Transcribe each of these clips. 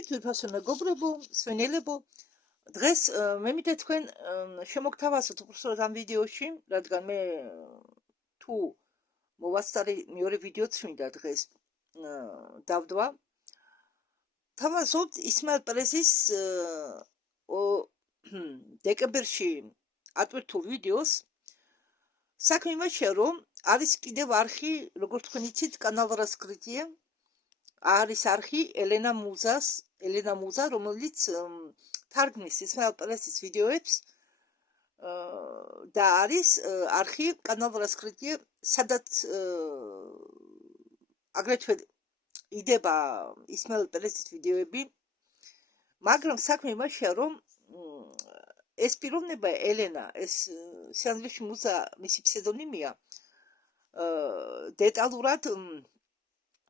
თვითფასო მეგობრებო, სვენელებო, დღეს მე მინდა თქვენ შემოგთავაზოთ უბრალოდ ამ ვიდეოში, რადგან მე თუ მოვასწარი მეორე ვიდეოც მინდა დღეს დავდვა. თავაზობთ ისმაილ პრესის დეკემბერში ატვირთულ ვიდეოს. საქმე იმაშია, რომ არის კიდევ არხი, როგორც თქვენ იცით, კანალ Раскрытие. არის არხი ელენა მუზა, რომელიც თარგმნის ისმაილ პრესის ვიდეოებს და არის არხი კანალ Раскрытие, სადაც აგრეთვე იდება ისმაილ პრესის ვიდეოები, მაგრამ საქმე იმაშია, რომ ეს პიროვნება ელენა, ეს სიანძილეში მუზა მისი ფსევდონიმია, დეტალურად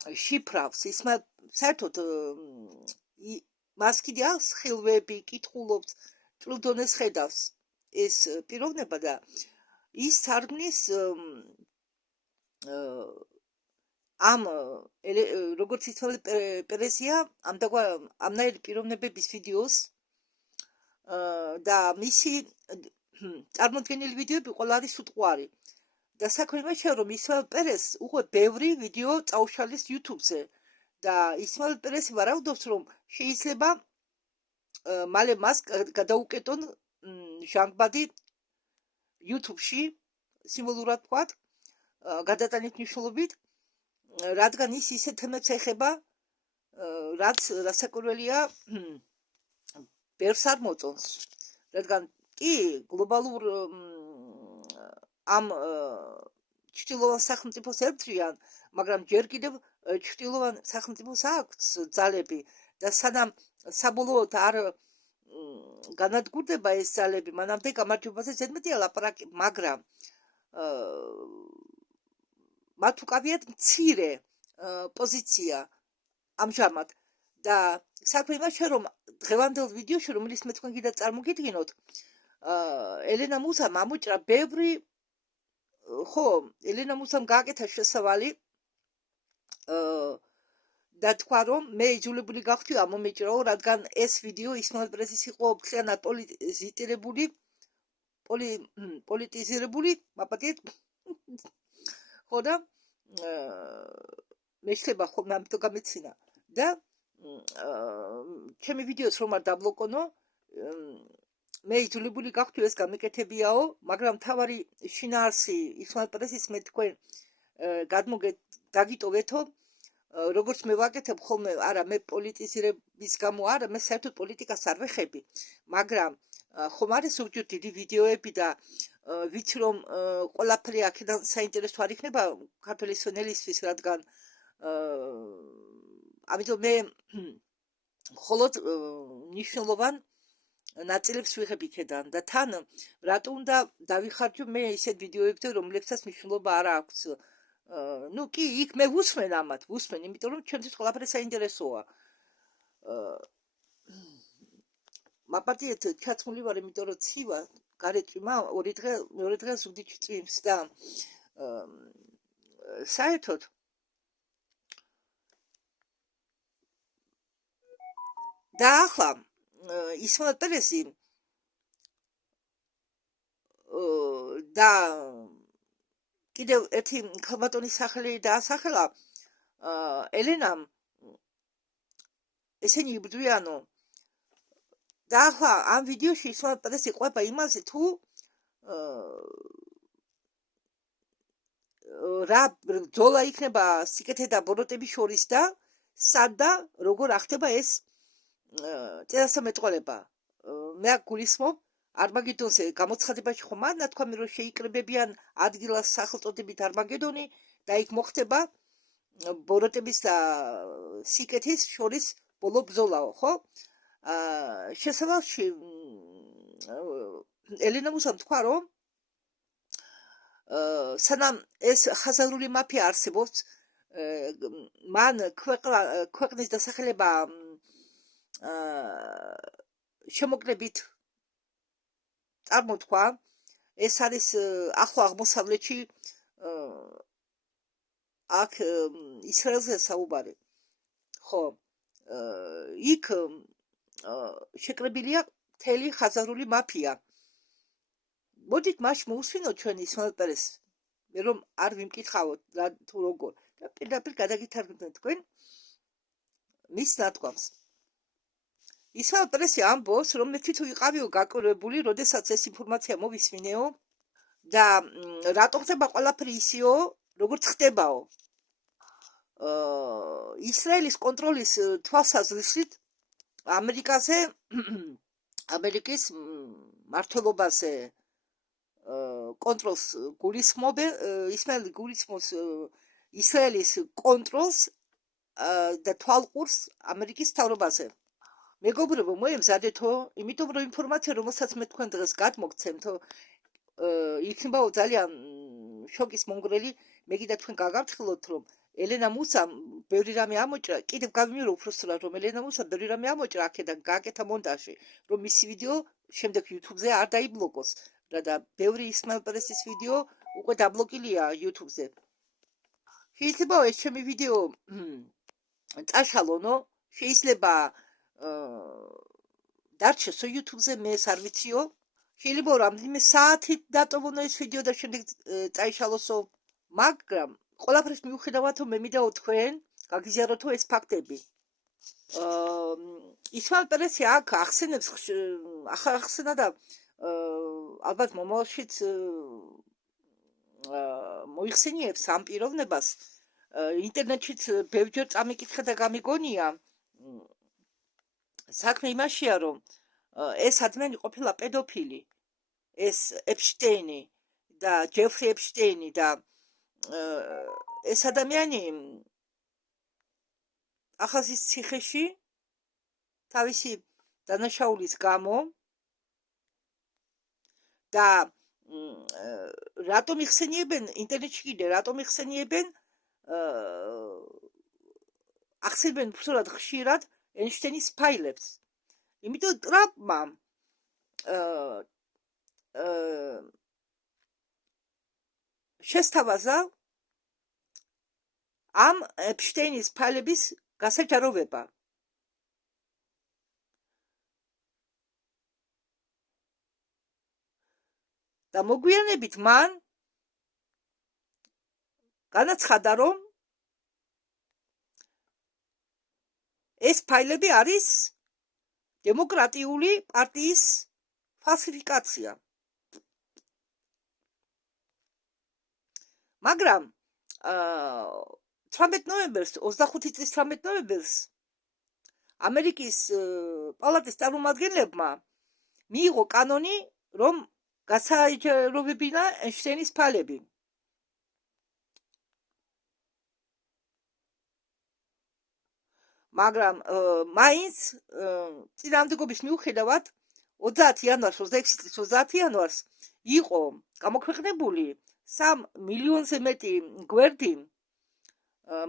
შიფრავს ისმაილ, საერთოდ მას კიდე აქვს ხილვები, კითხულობს, წვრილ-დონეს ხედავს ეს პიროვნება და ის თარგმნის ამ როგორც ისმაილ პრესია ამნაირი პიროვნებების ვიდეოს და მისი წარმოდგენილი ვიდეოები ყველა არის უტყუარი. და საქმე იმაშია, რომ ისმაილ პრეს უკვე ბევრი ვიდეო წაუშალის YouTube-ზე და ისმაილ პრესი ვარაუდობს, რომ შეიძლება მალე მას გადაუკეტონ ჟანგბადი YouTube-ში, სიმბოლურად ვთქვათ, გადატანით მნიშვნელობით, რადგან ის ისეთ თემებს ეხება, რაც რასაკვირველია ბევრს არ მოწონს, რადგან კი გლობალურ ამ ჩრდილოვან სახელმწიფოს ებრძვიან, მაგრამ ჯერ კიდევ ჩრდილოვან სახელმწიფოს აქვს ძალები და სანამ საბოლოოდ არ განადგურდება ეს ძალები, მანამდე გამარჯვებაზე ზედმეტია ლაპარაკი, მაგრამ მათ უკავიათ მცირე პოზიცია ამჟამად და საქმე იმაშია, რომ დღევანდელ ვიდეოში, რომელიც მე თქვენ კიდევ წარმოგიდგინოთ, ელენა მუზამ ამოჭრა ბევრი ხო, ელენა მუზამ გააკეთა შესავალი და თქვა, რომ მე იძულებული გავხდი ამომეჭრაო, რადგან ეს ვიდეო ისმაილ პრესის იყო მთლიანად პოლიტიზირებული, მაპატიეთ, ხო და მე შეიძლება ხოლმე ამიტომ გამეცინა და ჩემი ვიდეოს რომ არ დაბლოკონო, მე იძულებული გავხდი ეს გამეკეთებიაო, მაგრამ თავარი შინაარსი ისმაილ პრესის მე თქვენ დაგიტოვეთო, როგორც მე ვაკეთებ ხოლმე, არა მე პოლიტიზირების გამო არა, მე საერთოდ პოლიტიკას არ ვეხები, მაგრამ ხომ არის ზოგჯერ დიდი ვიდეოები და ვიცი რომ ყველაფერი აქედან საინტერესო არ იქნება ქართველი სვენელისთვის, რადგან ამიტომ მე მხოლოდ მნიშვნელოვან ნაწილებს ვიღებ იქედან და თან რატო უნდა დავიხარჯო მე ისეთ ვიდეოებზე, რომლებსაც მნიშვნელობა არ აქვს. ნუ კი, იქ მე ვუსმენ ამათ, იმიტომ რომ ჩვენთვის ყველაფერი საინტერესოა. მაპატიეთ, ჩაცმული ვარ, იმიტომ რომ ცივა, გარეთვიმა, მეორე დღე ზუგდიდში წვიმს და საერთოდ და ახლა ისმაილ პრესი და კიდევ ერთი ქალბატონის სახელი დაასახელა ელენამ, ესენი იბრძვიანო და ახლა ამ ვიდეოში ისმაილ პრესი ყვება იმაზე, თუ რა ბრძოლა იქნება სიკეთე და ბოროტების შორის და სად და როგორ ახდება ეს წინასწარმეტყველება. მე აქ გულისხმობ არმაგედონზე გამოცხადებაში ხომ არ ნათქვამი, რომ შეიკრიბებიან ადგილას სახელწოდებით არმაგედონი და იქ მოხდება ბოროტების და სიკეთის შორის ბოლო ბრძოლაო, ხო? შესავალში ელენა მუზამ თქვა, რომ სანამ ეს ხაზარული მაფია არსებობს, მან ქვეყნის დასახელება შემოკლებით წარმოთქვა, ეს არის ახლო აღმოსავლეთში, აქ ისრაელზე საუბარი, ხო, იქ შეკრებილია მთელი ხაზარული მაფია. მოდით მას მოусვინოთ ჩვენ ისმაილ პერეს. მე რომ არ ვიმკითხავთ რა თუ როგორ და პირდაპირ გადაგითარგმნეთ თქვენ მის ნათქვამს. ისმაილ პერესი ამბობს, რომ მე თვითონ ვიყავიო გაკვირვებული, როდესაც ეს ინფორმაცია მოვისმინეო და რატო ხდება ყველაფერი ისეო, როგორც ხდებაო. ისრაელის კონტროლის თვალსაზრისით ამერიკაზე, ამერიკის მმართველობაზე კონტროლს გულისხმობენ, გულისხმობს ისრაელის კონტროლს და თვალყურს ამერიკის მთავრობაზე. მეგობრებო, მოემზადეთო, იმიტომ რომ ინფორმაცია, რომელსაც მე თქვენ დღეს გადმოგცემთო, იქნებაო ძალიან შოკის მონგრელი. მე კიდე თქვენ გაგაფრთხილოთ, რომ ელენა მუსამ ბევრი რამე ამოჭრა, კიდევ გავიმეორო უბრალოდ რომ ელენა მუსამ ბევრი რამე ამოჭრა აქედან გააკეთა მონტაჟი, რომ მისი ვიდეო შემდეგ YouTube-ზე არ დაიბლოკოს და ბევრი ისმაილ პერესის ვიდეო უკვე დაბლოკილია YouTube-ზე. შეიძლება ეს ჩემი ვიდეო წაშალონო, შეიძლება დარჩესო YouTube-ზე, მე ეს არ ვიციო. შეიძლება რამდენიმე საათით დატოვონო ეს ვიდეო და შემდეგ წაიშალოსო, მაგრამ ყველაფრის მიუხედავად მე მინდაო თქვენ გაგიზიაროთო ეს ფაქტები. ისმაილ პერესი აქ ახსენებს, ახსენა და ალბათ მომავალშიც მოიხსენიებს ამ პიროვნებას. ინტერნეტშიც ბევრჯერ წამიკითხა და გამიგონია. საქმე იმაშია, რომ ეს ადამიანი ყოფილა პედოფილი, ეს ეპშტეინი და ჯეფრი ეპშტეინი და ეს ადამიანი ახაზის ციხეში თავისი დანაშაულის გამო და რატომ იხსენიებენ ინტერნეტში კიდე, რატომ იხსენიებენ ახსენებენ უბრალოდ ხშირად ეინშტეინის ფაილებს. იმიტომ ტრამპმა შესთავაზა ამ ეინშტეინის ფაილების გასაჯაროვება. და მოგვიანებით მან განაცხადა, რომ ეს ფაილები არის დემოკრატიული პარტიის ფალსიფიკაცია. მაგრამ 18 ნოემბერს, 25 წლის 18 ნოემბერს ამერიკის პალატის წარმომადგენლებმა მიიღო კანონი, რომ გასაჯაროვებინა ეინშტეინის ფაილები. მაგრამ მაინც წინააღმდეგობის მიუხედავად 30 იანვარს, 26 წლის 30 იანვარს იყო გამოქვეყნებული 3 მილიონზე მეტი გვერდი,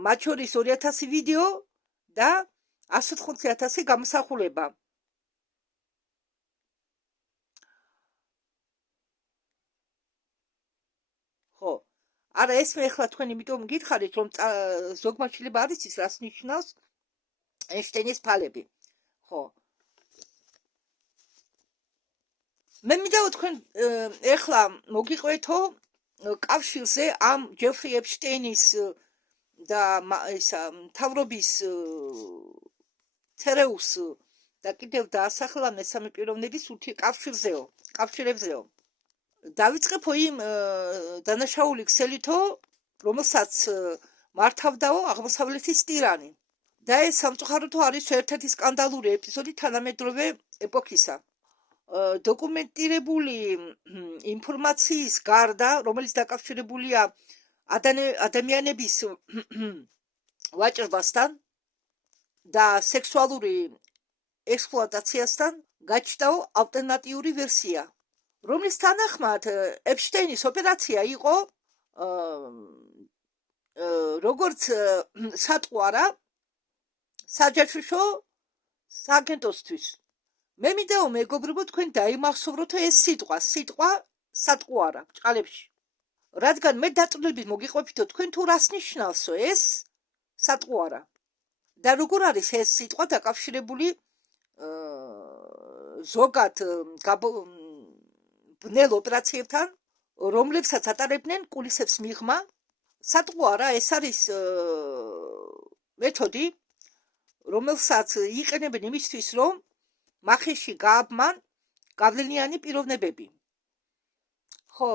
მათ შორის 2000 ვიდეო და 180,000 გამოსახულება. ხო, არა ეს მე ახლა თქვენ იმიტომ გითხარით, რომ ზოგმა შეიძლება არ იცის რას ნიშნავს ეინშტეინის ფაილები. ხო. მე მინდა თქვენ ახლა მოგიყვეთო კავშირზე ამ ჯეფრი ეინშტეინის და ისა მთავრობის ცერეუს და კიდევ დაასახლა მესამე პიროვნების კავშირებზეო. დავიწყებო იმ დანაშაული ქსელითო, რომელსაც მართავდაო აღმოსავლეთის ტირანი. და ეს სამწუხაროდ არის ერთ-ერთი სკანდალური ეპიზოდი თანამედროვე ეპოქისა. დოკუმენტირებული ინფორმაციის გარდა, რომელიც დაკავშირებულია ადამიანების ვაჭრობასთან და სექსუალური ექსპლუატაციასთან, გაჩნდაო ალტერნატიული ვერსია, რომლის თანახმად ეინშტეინის ოპერაცია იყო როგორც სატყვარა საჯაჭვო სააგენტოსთვის. მე მინდაო მეგობრებო, თქვენ დაიმახსოვროთ ეს სიტყვა სატყვარა ბჭყალებში. რადგან მე დაწვრილებით მოგიყვებითო თქვენ თუ რას ნიშნავსო ეს სატყვარა. და როგორ არის ეს სიტყვა დაკავშირებული ზოგად ბნელ ოპერაციებთან, რომლებსაც ატარებდნენ კულისებს მიღმა. სატყვა არა, ეს არის მეთოდი, რომელსაც იყენებენ იმისთვის, რომ მახეში გააბმან გავლენიანი პიროვნებები. ხო,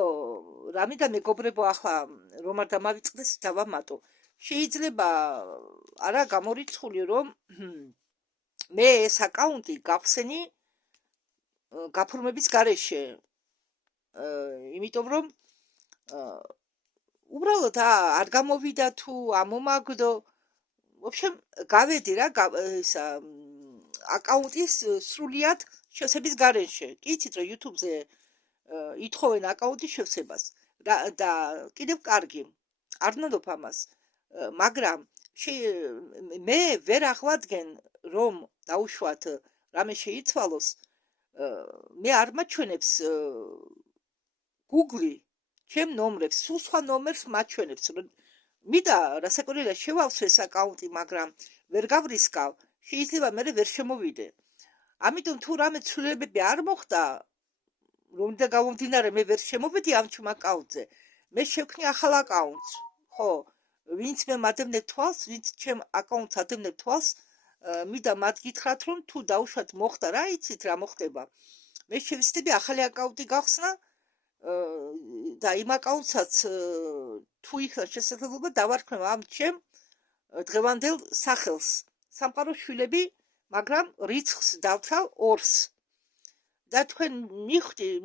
რამიდან მეგობრებო, ახლა რომ არ დამავიწყდეს დავამატო. შეიძლება არა გამორიცხული, რომ მე ეს აკაუნტი გავხსენი გაფორმების გარეშე. იმიტომ რომ უბრალოდ არ გამოვიდა თუ ამომაგდო. ვაფშე გავედი რა ისა აკაუნტის სრულიად შევსების გარეშე. კი იცით რომ YouTube-ზე ითხოვენ აკაუნტის შევსებას და კიდევ კარგი. არ ვნოდობ ამას. მაგრამ მე ვერ აღვადგენ რომ დაუშვათ რამე შეიცვალოს. მე არ მაჩვენებს Google ჩემ ნომრებს, სულ სხვა ნომერს მაჩვენებს. მინდა რასაკვირველია შევავსო ეს აკაუნტი, მაგრამ ვერ გავრისკავ. შეიძლება მე ვერ შემოვიდე. ამიტომ თუ რამე ცვლილებები არ მოხდა, რომ და გამომდინარე მე ვერ შემოვედი ამ ჩემ აკაუნტზე, მე შევქნი ახალ აკაუნტს. ხო, ვინც მე მადევნებ თვალს, ვინც ჩემ აკაუნტს ადევნებ თვალს, მინდა მათ გითხრათ, რომ თუ დაუშვათ მოხდა რა, იცით რა მოხდება. მე შევსწრები ახალი აკაუნტი გახსნა და იმ აკაუნტსაც თუ იქნა შესაძლებლობა დავარქმევ ამ ჩემ დღევანდელ სახელს. სამყაროს შვილები, მაგრამ რიცხვს დავთვალ 2-ს. და თქვენ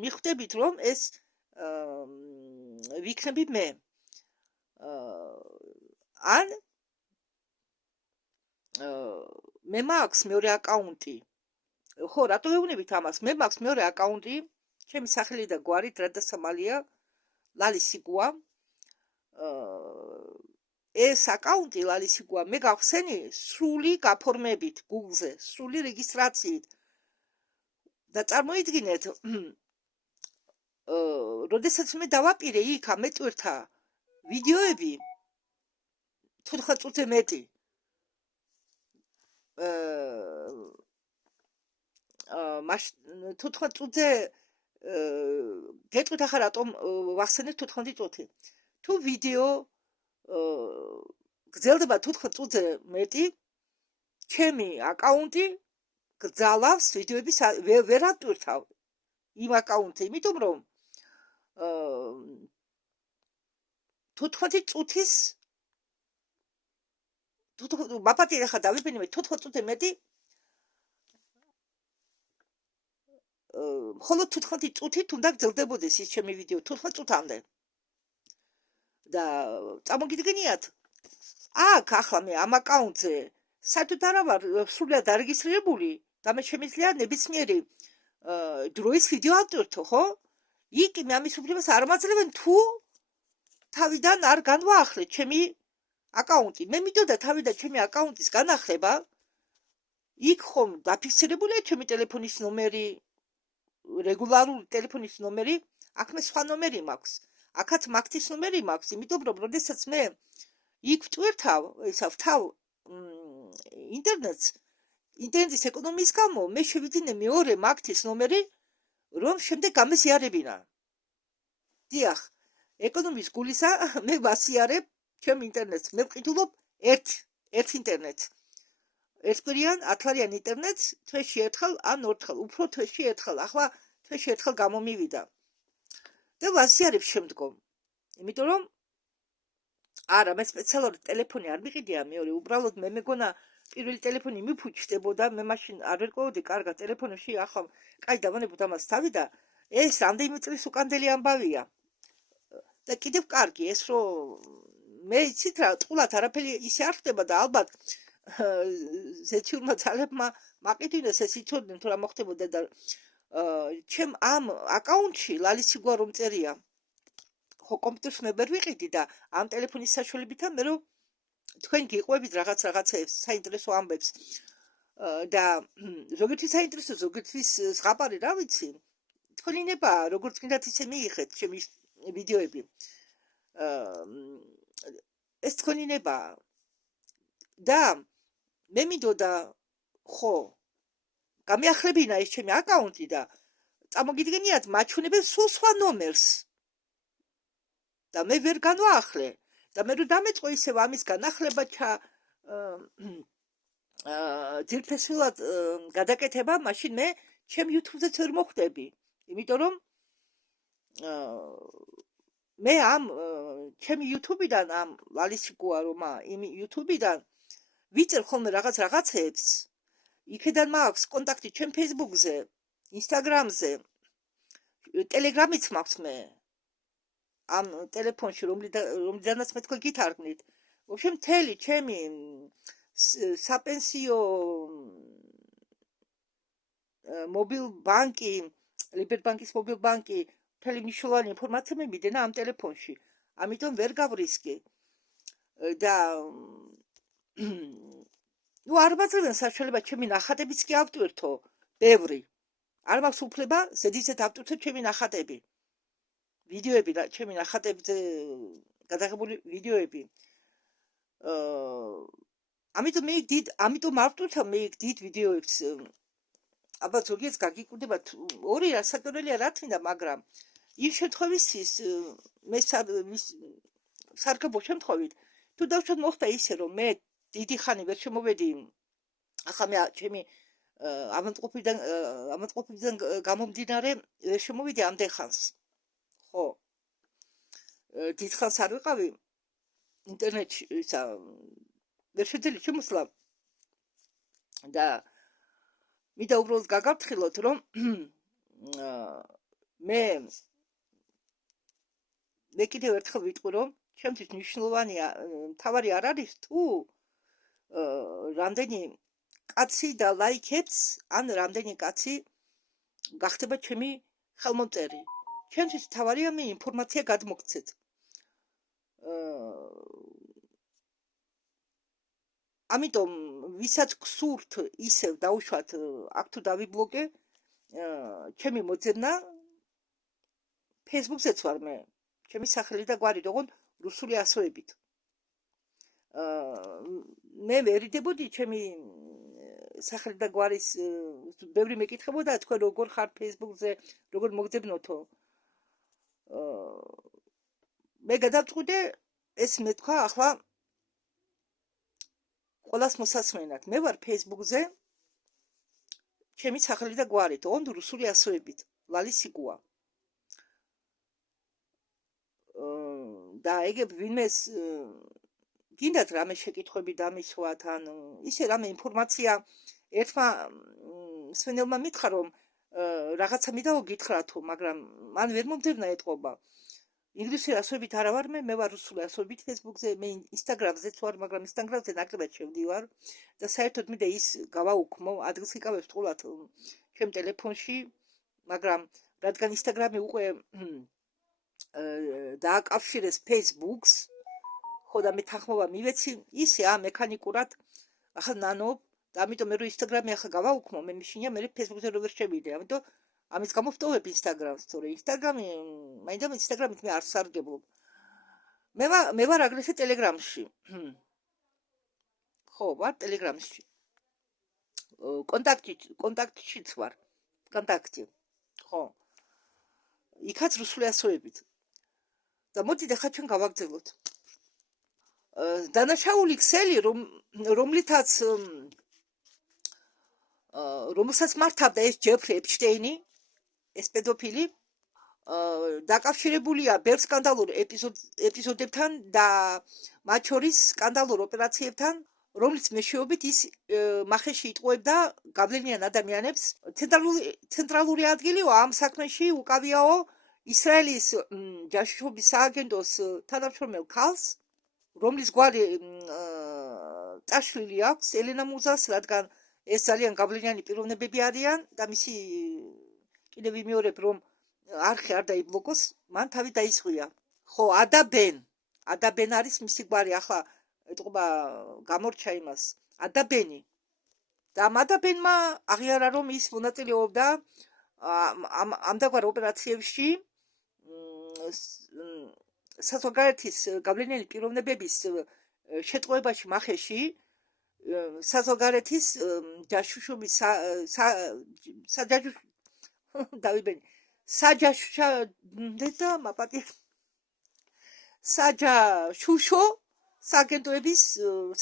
მიხვდებით, რომ ეს ვიქნები მე. ან მე მაქვს მეორე აკაუნტი. ხო, რატო ვეუბნებით ამას? მე მაქვს მეორე აკაუნტი, ჩემი სახელი და გვარი დრადასამალია, ლალი სიგუა. ეს აკაუნტი ლალი სიგუა მე გავხსენი სრული გაფორმებით Google-ზე, სრული რეგისტრაციით. და წარმოიდგინეთ, როდესაც მე დავაპირე იქ ამეტვირთა ვიდეოები 14 წუთზე მეტი. 14 წუთზე გეტყვით ახლა რატომ ვახსენებ 14 წუთი. თუ ვიდეო გრძელდება 14 წუთზე მეტი, ჩემი აკაუნტი გძალავს ვიდეოების ვერ ატვირთავ იმ აკაუნტზე, იმიტომ რომ 14 წუთის მაპატი ახლა დავიფენებ 14 წუთზე მეტი, მხოლოდ 14 წუთით უნდა გრძელდებოდეს ის ჩემი ვიდეო 14 წუთამდე. და წარმოგიდგენიათ, აქ ახლა მე ამ აკაუნტზე საერთოდ არ ვარ სრულად დარეგისტრირებული და მე შემიძლია ნებისმიერი დროის ვიდეო ავტვირთო, ხო? იქ მე ამის უფლებას არ მაძლევენ თუ თავიდან არ განვაახლეთ ჩემი აკაუნტი. მე მინდოდა თავიდან ჩემი აკაუნტის განახლება. იქ ხომ დაფიქსირებულია ჩემი ტელეფონის ნომერი, რეგულარული ტელეფონის ნომერი, აქ მე სხვა ნომერი მაქვს. აქაც მაგთის ნომერი მაქვს, იმიტომ რომ როდესაც მე იქ ვტვირთავ, ვთავ ინტერნეტის ეკონომიის გამო, მე შევიძინე მეორე მაგთის ნომერი, რომ შემდეგ გამეზიარებინა. დიახ, ეკონომიის გულისა მე ვასიარებ ჩემ ინტერნეტს. მე ვყიდულობ ერთ ინტერნეტს. ერთკვირიან, ათვარიან ინტერნეტს, თვეში ერთხელ ან ორთხელ, უფრო თვეში ერთხელ, ახლა თვეში ერთხელ გამომივიდა. და ვასიარებ შემდგომ. იმიტომ რომ არა, მე სპეციალური ტელეფონი არ მიყიდია მეორე, უბრალოდ მე მეგონა პირველი ტელეფონი მიფუჭდებოდა, მე მაშინ არ ვერკვევოდი კარგად ტელეფონებში, ახლა კაი დავანებოთ ამას თავი და ეს რამდენიმე წლის უკანდელი ამბავია. და კიდევ კარგი ეს რომ მე იცით რა, ტყულად არაფერი ისე არ ხდება და ალბათ ზეჩურმა ძალებმა მაყიდინეს ეს იცოდნენ თუ რა მოხდებოდა და ჩემ ამ აკაუნტში ლალი სიგუა რომ წერია, ხო კომპიუტერს მე ვერ ვიყიდი და ამ ტელეფონის საშუალებითა მე რომ თქვენ გიყვებით რაღაცებს, საინტერესო ამბებს და ზოგიერთი საინტერესო, ზოგიერთის ზღაპარი რა ვიცი. თქვენი ნება როგორც გინდათ ისე მიიღეთ ჩემი ვიდეოები. ეს თქვენი ნება და მე მინდოდა ხო გამიახლებინა ეს ჩემი აკაუნტი და წამოგიდგენიათ მაჩვენებენ სულ სხვა ნომერს და მე ვერ განვაახლე და მე რო დამეწყო ისევ ამის განახლება ძირფესულად გადაკეთება მაშინ მე ჩემ YouTube-ზეც ვერ მოხვდები იმიტომ რომ მე ამ ჩემი YouTube-დან ამ ვალისიკოა რომა იმ YouTube-დან ვიწერ ხოლმე რაღაცეებს იქედან მაქვს კონტაქტი ჩემ Facebook-ზე Instagram-ზე Telegram-იც მაქვს მე ამ ტელეფონში რომლიდანაც მე თქვენ გითარგმნით ვაფშე მთელი ჩემი საპენსიო მობილ ბანკი ლიბერბანკის მობილ ბანკი მთელი მნიშვნელოვანი ინფორმაცია მე მიდენა ამ ტელეფონში ამიტომ ვერ გავრისკი და ნუ არ მაძლევენ საშუალება ჩემი ნახატებიც კი ავტვირთო ბევრი არ მაქვს უფლება ზედიზედ ავტვირთო ჩემი ნახატები ვიდეოები და ჩემი ნახატებზე გადაღებული ვიდეოები ამიტომ ავტვირთო მე დიდ ვიდეოებს აბა ზოგიერთს გაგიკვირდება ორი რასაკვირველია რა თქმა მაგრამ იმ შემთხვევისთვის მე სარგებლო შემთხვევით თუ დავშოთ მოხდა ისე რომ მე დიდი ხანი ვერ შემოვედი ახლა მე ჩემი ამოტყოფიდან გამომდინარე ვერ შემოვიდი ამდენ ხანს ხო დიდხანს არ ვიყავი ინტერნეტში ისა ვერ შეძლო შემოსვლა და მინდა უბრალოდ გაგაფრთხილოთ რომ მე კიდევ ერთხელ ვიტყვი რომ ჩემთვის მნიშვნელოვანია თავარი არ არის თუ რამდენი კაცი და ლაიქებს ან რამდენი კაცი გახდება ჩემი ხელმომწერი ჩემთვის თავარია მე ინფორმაცია გადმოგცეთ ამიტომ ვისაც გსურთ ისევ დაუშვათ აქ თუ დავიბლოკე ჩემი მოძებნა Facebook-ზეც ვარ მე ჩემი სახელი და გვარი თქო რუსული ასოებით მე ვერიდებოდი ჩემი სახელი და გვარის ბევრი მეკითხებოდა თქვენ როგორ ხარ Facebook-ზე როგორ მოგძებნოთო მე გადავწყვიტე ეს მე თქვა ახლა ყველას მოსასმენად მე ვარ Facebook-ზე ჩემი სახელი და გვარი თქო რუსული ასოებით ვალისიკოა და ეგ ვინმეს გინდათ რამე შეკითხვები დამისვათ ან ისე რამე ინფორმაცია ერთმა სვენელმა მითხრა რომ რაღაცა მიდაო გითხრათო მაგრამ მან ვერ მომძებნა ეთყობა ინგლისური ასოებით არა ვარ მე ვარ რუსული ასოებით Facebook-ზე მე Instagram-ზეც ვარ მაგრამ Instagram-ზე ნაკლებად შევდივარ და საერთოდ მინდა ის გავაუქმო ადგილს იკავებს თულად ჩემ ტელეფონში მაგრამ რადგან Instagram-ი უკვე დააკავშირეს Facebook-ს ხო და მე თანხმობა მივეცი ისე მექანიკურად ახლა ნანობ და ამიტომ მე რო Instagram-ი ახლა გავაუქმო მე მიშინია მე Facebook-ზე რო ვერ შევიდე ამიტომ ამის გამო ვტოვებ Instagram-ს თორე Instagram-ი მაინდა Instagram-ით მე არ სარგებლობ მე ვარ აგრეთვე Telegram-ში ხო ვარ Telegram-ში კონტაქტშიც ვარ კონტაქტი ხო იქაც რუსული ასოებით და მოდით ახლა ჩვენ გავაგრძელოთ დანაშაული ქსელი რომელსაც მართავდა ეს ჯეფრი ეპშტეინი ეს პედოფილი დაკავშირებულია ბევრ სკანდალურ ეპიზოდებთან და მათ შორის სკანდალურ ოპერაციებთან რომლის მეშვეობით ის მახეში იტყუებდა გავლენიან ადამიანებს ცენტრალური ადგილიო ამ საქმეში უკავიაო ისრაელის ჯაშუშობის სააგენტოს თანამშრომელ ქალს რომლის გვარი წაშლილი აქვს ელენა მუზას რადგან ეს ძალიან გავლენიანი პიროვნებები არიან და მისი კიდევ ვიმეორებ რომ არხი არ დაიბლოკოს მან თავი დაისხვია ხო ადაბენ არის მისი გვარი ახლა ეთყობა გამორჩა იმას ადაბენი და ამ ადაბენმა აღიარა რომ ის მონაწილეობდა ამდაგვარ ოპერაციებში საზღვარგარეთის გავლენიანი პიროვნებების შეტყუებაში მახეში საზოგადოების ჯაშუშობის საჯაშუშო სააგენტოების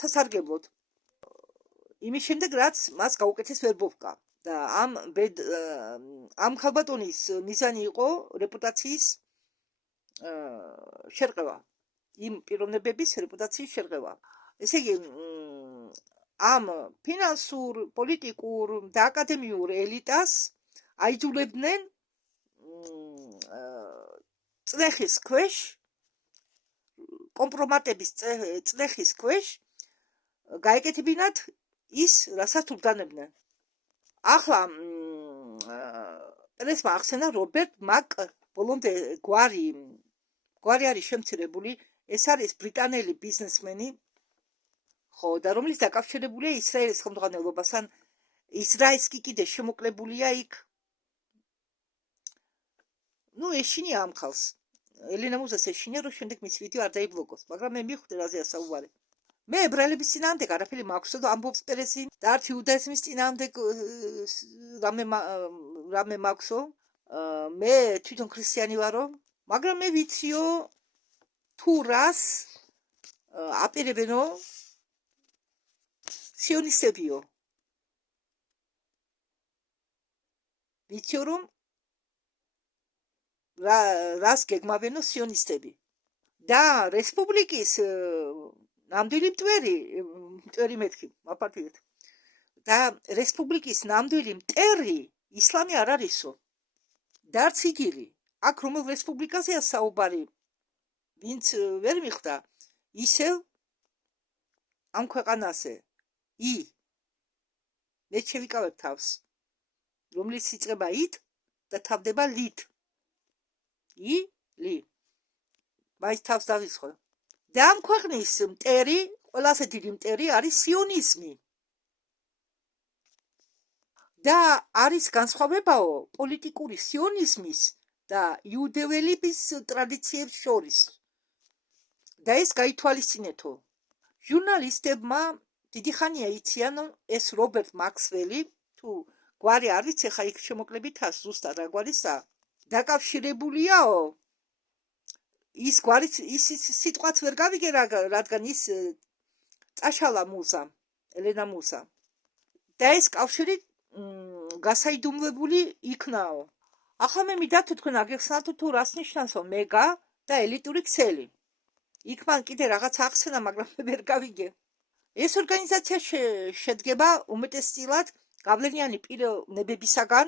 სასარგებლოდ. იმის შემდეგ, რაც მას გაუკეთეს ვერბოვკა და ამ ქალბატონის მიზანი იყო რეპუტაციის შერყევა, იმ პიროვნებების რეპუტაციის შერყევა. ესე იგი, ამ ფინანსურ, პოლიტიკურ და აკადემიურ ელიტას აიძულებდნენ წლეხის ქვეშ, კომპრომატების წლეხის ქვეშ გაეკეთებინათ ის, რასაც უბრძანებდნენ. ახლა პერესმა ახსენა რობერტ მაკ ბოლომდე გვარი არის შემცირებული, ეს არის ბრიტანელი ბიზნესმენი, ხო, და რომელიც დაკავშირებულია ისრაელის ხელმძღვანელობასთან. ისრაელს კი კიდე შემოკლებულია იქ. ეშინია ამ ხალხს. ელენა მუზას ეშინია, რომ შემდეგ მის ვიდეო არ დაიბლოკოს, მაგრამ მე მივხვდი რაზეა საუბარი. მე ებრაელების წინააღმდეგ არაფერი მაქვს და ამბობს პერესი და არც იუდაიზმის წინააღმდეგ რამე მაქვსო. მე თვითონ ქრისტიანი ვარო, მაგრამ მე ვიციო თუ რას აპირებენო სიონისტებიო. ვიციო რომ რას გეგმავენო სიონისტები და რესპუბლიკის ნამდვილი მტვერი მეთქი მაპატიეთ და რესპუბლიკის ნამდვილი მტერი ისლამი არ არისო და არც იგივე. აქ რომელ რესპუბლიკაზეა საუბარი, ვინც ვერ მიხვდა ისევ ამ ქვეყანაზე მე შევიკავებ თავს, რომელიც იწყება ით და თავდება ლით. ლი მაინც თავს დავიწყო. და ამ ქვეყნის მტერი, ყველაზე დიდი მტერი არის სიონიზმი. და არის განსხვავებაო პოლიტიკური სიონიზმის და იუდეველების ტრადიციებს შორის. და ეს გაითვალისწინეთო. ჟურნალისტებმა დიდი ხანია იციან ეს რობერტ მაქსველი, თუ გვარი არ ვიცი, ხა იქ შემოკლებითაა ზუსტად რა გვარისა, დაკავშირებულია ის გვარიც ის სიტყვაც ვერ გავიგე, რადგან ის წაშალა მუზა, ელენა მუზა. და ეს კავშირი გასაიდუმლებული იქნაო. ახლა მე მინდა თქვენ აგეხსნათ თუ რას ნიშნავსო მეგა და ელიტური ქსელი. იქ მან კიდე რაღაც ახსენა, მაგრამ ვერ გავიგე. ეს ორგანიზაცია შედგება უმეტესწილად გავლენიანი პიროვნებებისაგან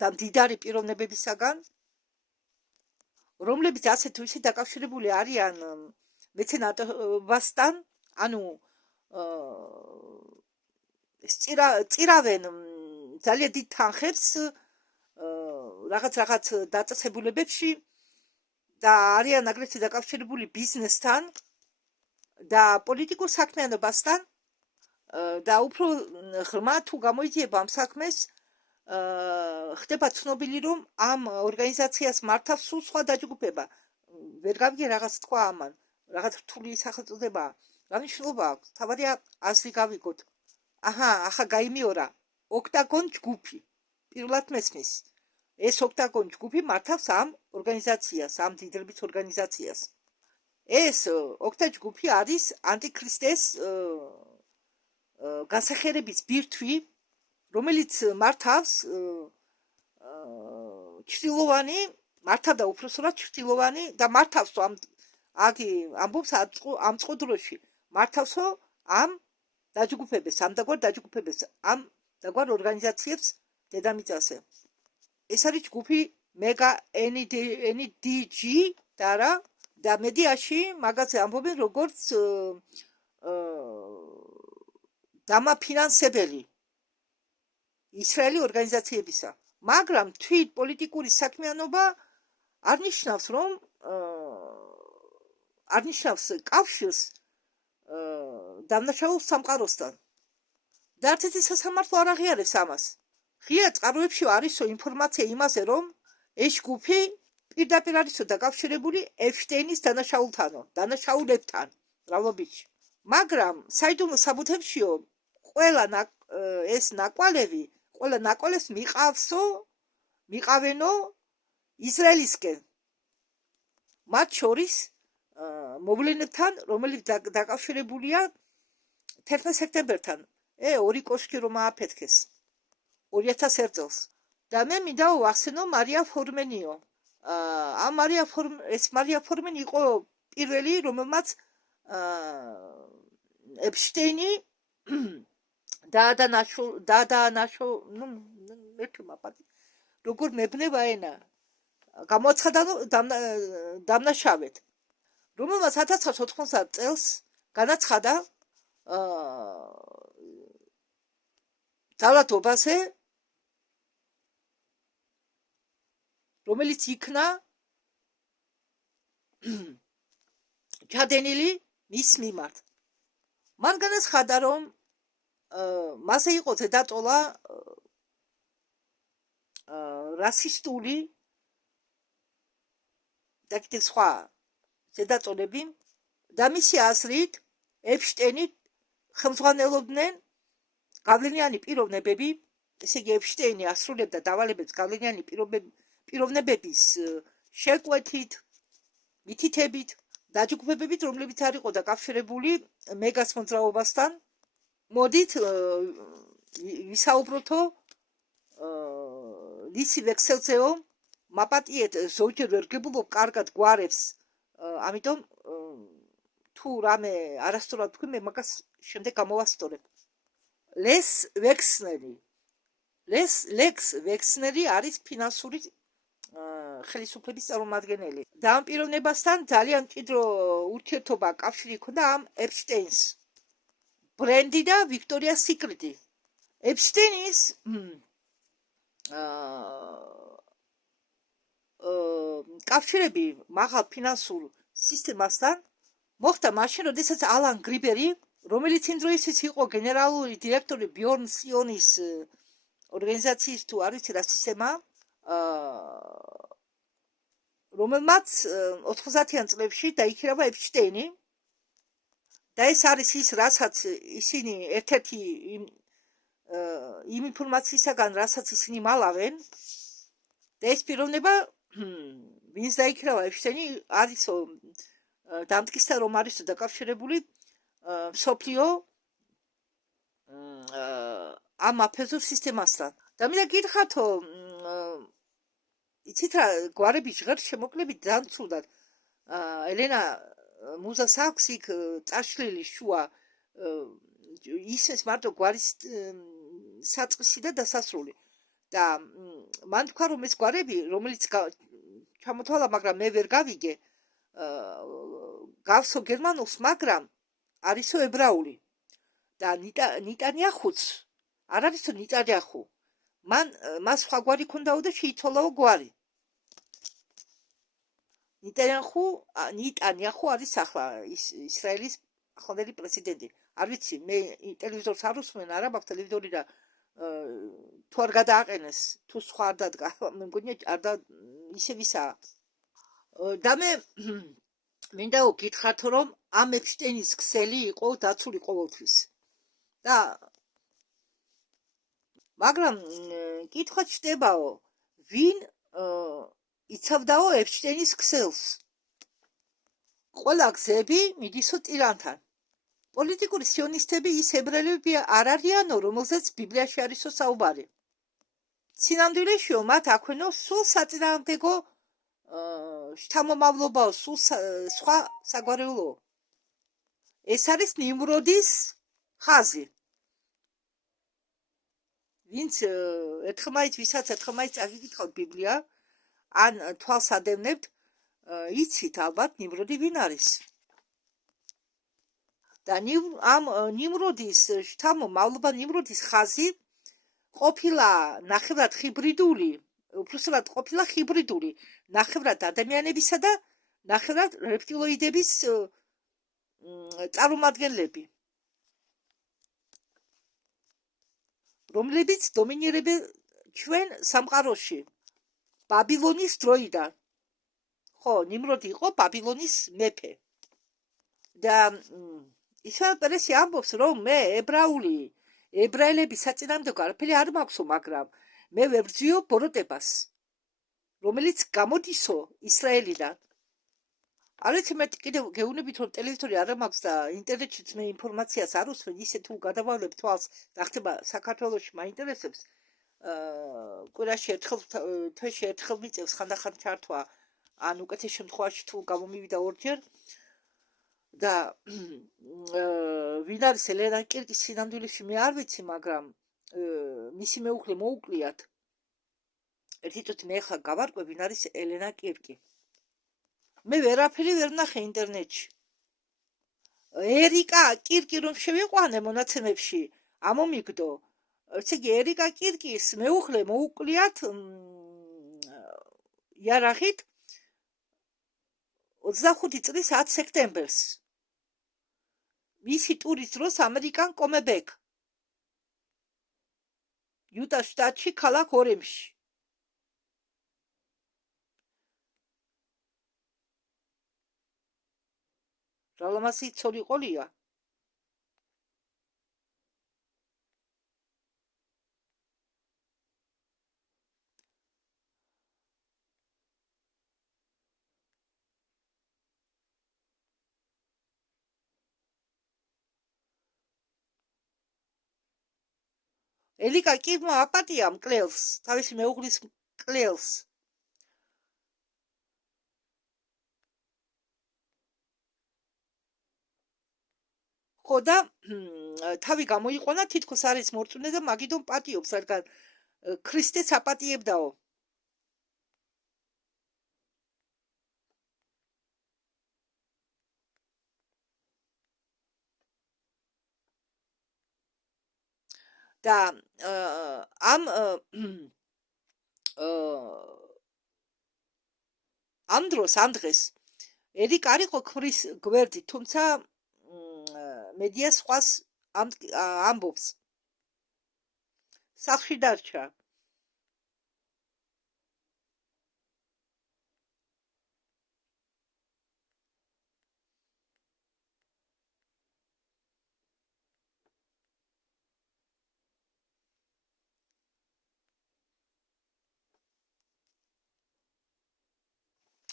და მდიდარი პიროვნებებისაგან, რომლებიც ასე თუ ისე დაკავშირებული არიან მეცენატობასთან, ანუ წირავენ ძალიან დიდ თანხებს რაღაც დაწესებულებებში და არიან აგრეთვე დაკავშირებული ბიზნესთან და პოლიტიკურ საქმიანობასთან და უფრო ღრმა თუ გამოიძიება ამ საქმეს, ხდება ცნობილი, რომ ამ ორგანიზაციას მართავს სულ სხვა დაჯგუფება. ვერ გავიგე რაღაც თქვა ამან, რაღაც რთული სახელწოდებაა. რა მნიშვნელობა აქვს? თავარია აზრი გავიგოთ. ახლა გაიმეორა ოქტაგონ ჯგუფი. პირველად მესმის. ეს ოქტაგონ ჯგუფი მართავს ამ ორგანიზაციას, ამ დიდრების ორგანიზაციას. ეს ოქტა ჯგუფი არის ანტიქრისტეს გასახერების ბირთვი, რომელიც მართავს ჩრდილოვანი, მართავდა უფროსურად ჩრდილოვანი და მართავს ამბობს ამ წყოდროში მართავსო ამ დაჯგუფებებს, ამ დაგვარ ორგანიზაციებს დედამიწაზე. ეს არის ჯგუფი მეგა NDG და მედიაში მაგაზე ამბობენ როგორც დამაფინანსებელი ისრაელი ორგანიზაციებისა. მაგრამ თვით პოლიტიკური საქმიანობა არ ნიშნავს, რომ არ ნიშნავს კავშირს დამნაშაულ სამყაროსთან. და არც ერთი სასამართლო არ აღიარებს ამას. ღია წყაროებში არისო ინფორმაცია იმაზე, რომ ეს ჯგუფი პირდაპირ არისო დაკავშირებული ეფშტეინის დანაშაულებთან, მრავლობითში. მაგრამ საიდუმლო საბუთებშიო ყველა ეს ნაკვალევი, ყველა ნაკვალევს მიყავენო ისრაელისკენ. მათ შორის მოვლენებთან, რომელიც დაკავშირებულია 11 სექტემბერთან. ორი კოშკი რომ ააფეთქეს 2001 წელს. და მე მინდა ვახსენო მარია ფორმენიო. ეს მარია ფორმენი იყო პირველი, რომელმაც ეპშტეინი დაადანაშო, ერთი მაპატი, როგორ მებნება ენა, გამოაცხადა დამნაშავედ, რომელმაც 1990 წელს განაცხადა ძალადობაზე, რომელიც იქნა ჩადენილი მის მიმართ. მან განაცხადა, რომ მასე იყო ზედაწოლა რასისტული და კიდევ სხვა ზედაწოლები და მისი აზრით ეპშტეინი ხელმძღვანელობდნენ გავლენიანი პიროვნებები, ესე იგი ეპშტეინი ასრულებდა დავალებებს გავლენიანი პიროვნებების შეკვეთით, მითითებით, დაჯგუფებებით, რომლებიც არ იყო დაკავშირებული მეგას მოძრაობასთან. მოდით ვისაუბროთო ლისი ვექსელზეო, მაპატიეთ ზოგჯერ ვერ გებულობ კარგად გვარებს, ამიტომ თუ რამე არასწორად თქვი, მე მაგას შემდეგ გამოვასწორებ. ლექს ვექსნერი არის ფინანსური ხელისუფლების წარმომადგენელი. და ამ პიროვნებასთან ძალიან მჭიდრო ურთიერთობა კავშირი ჰქონდა ამ ეპშტეინს. ბრენდი და ვიქტორია სიკრეტი. ეპშტეინის კავშირები მაღალ ფინანსურ სისტემასთან მოხდა მაშინ, როდესაც ალან გრიბერი, რომელიც იმ დროისთვის იყო გენერალური დირექტორი ბიორნ სიონის ორგანიზაციის, თუ არ ვიცი რა სისტემა, რომელმაც 90-იან წლებში დაიქირავა ეპშტეინი. და ეს არის ის, რასაც ისინი ერთ-ერთი იმ ინფორმაციისაგან, რასაც ისინი მალავენ. და ეს პიროვნება, ვინც დაიქირავა ეპშტეინი, არისო დამტკიცდა, რომ არისო დაკავშირებული მსოფლიო ამ აფეზურ სისტემასთან. და მინდა გითხრათო, იცით რა, გვარების ჟღერს შემოკლებით დამცუდად. ელენა მუზას აქვს იქ წაშლილი შუა, ისმის მარტო გვარის საწყისი და დასასრული. და მან თქვა, რომ ეს გვარები, რომელიც ჩამოთვალა, მაგრამ მე ვერ გავიგე, გავსო გერმანულს, მაგრამ არისო ებრაული. და ნიტანიახუც არ არისო ნიტანიახუ. მას სხვა გვარი ქონდაო და შეიცვალაო გვარი. ნიტანიახუ არის ახლა ისრაელის ახლანდელი პრეზიდენტი. არ ვიცი, მე ტელევიზორს არ უსმენ, არა მაქვს ტელევიზორი და თუ არ გადააყენეს, თუ სხვა არ დადგა, მე მგონია არ და ისე ვისაა. და მე მინდა გითხრათ, რომ ამ ეპშტეინის ქსელი იყო დაცული ყოველთვის. და მაგრამ კითხვა ჩნდებაო, ვინ იცავდაო ეპშტეინის ქსელს. ყველა გზები მიდისო ტირანთან. პოლიტიკური სიონისტები ის ებრაელები არ არიანო, რომელზეც ბიბლიაში არისო საუბარი. სინამდვილეშიო მათ აქვენო სულ საწინააღმდეგო შთამომავლობაო, სულ სხვა საგვარეულო. ეს არის ნიმროდის ხაზი. ვინც ვისაც ერთხმაიც წაგიკითხავთ ბიბლია, ან თვალს ადევნებთ, იცით ალბათ ნიმროდი ვინ არის. და ამ ნიმროდის შთამომავლობა, ნიმროდის ხაზი ყოფილა ნახევრად ჰიბრიდული, უბრალოდ ყოფილა ჰიბრიდული, ნახევრად ადამიანებისა და ნახევრად რეპტილოიდების წარმომადგენლები, რომლებიც დომინირებენ ჩვენ სამყაროში ბაბილონის დროიდან. ხო, ნიმროდი იყო ბაბილონის მეფე. და ისმაილ პერესი ამბობს, რომ მე ებრაელების საწინააღმდეგო არაფერი არ მაქვსო, მაგრამ მე ვებრძვიო ბოროტებას, რომელიც გამოდისო ისრაელიდან. არ ვიცი, მე კიდევ გეუბნებით, რომ ტელევიზორი არ მაქვს და ინტერნეტშიც მე ინფორმაციას არ უსმენ, ისე თუ გადავალებ თვალს და ხდება საქართველოში მაინტერესებს, კვირაში ერთხელ, თვეში ერთხელ მიწევს ხანდახან ჩართვა, ან უკეთეს შემთხვევაში თუ გამომივიდა ორჯერ და ვინ არის ელენა კირკის სინამდვილეში მე არ ვიცი, მაგრამ მისი მეუღლე მოუკვლიათ. ერთი წუთი მე ხა გავარკვე, ვინ არის ელენა კირკი. მე ვერაფერი ვერ ნახე ინტერნეტში. ერიკა კირკი რომ შევიყვანე მონაცემებში, ამომიგდო. ესე იგი, ერიკა კირკის მეუღლე მოუკვლიათ იარაღით 25 წლის 10 სექტემბერს. მისი ტურის დროს ამერიკან კომებეკ. იუტას შტატში, ქალაქ ორემში. რალამასი ცოლი ყოლია. ელიკა კირკმა აპატია მკვლელს, თავისი მეუღლის მკვლელს. ხო და თავი გამოიყვანა, თითქოს არის მორწმუნე და მაგიდონ პატიობს, რადგან ქრისტეს აპატიებდაო. და ამ დღეს ერიკა არ იყო ქმრის გვერდით, თუმცა მედია სხვას ამბობს. სახლში დარჩა.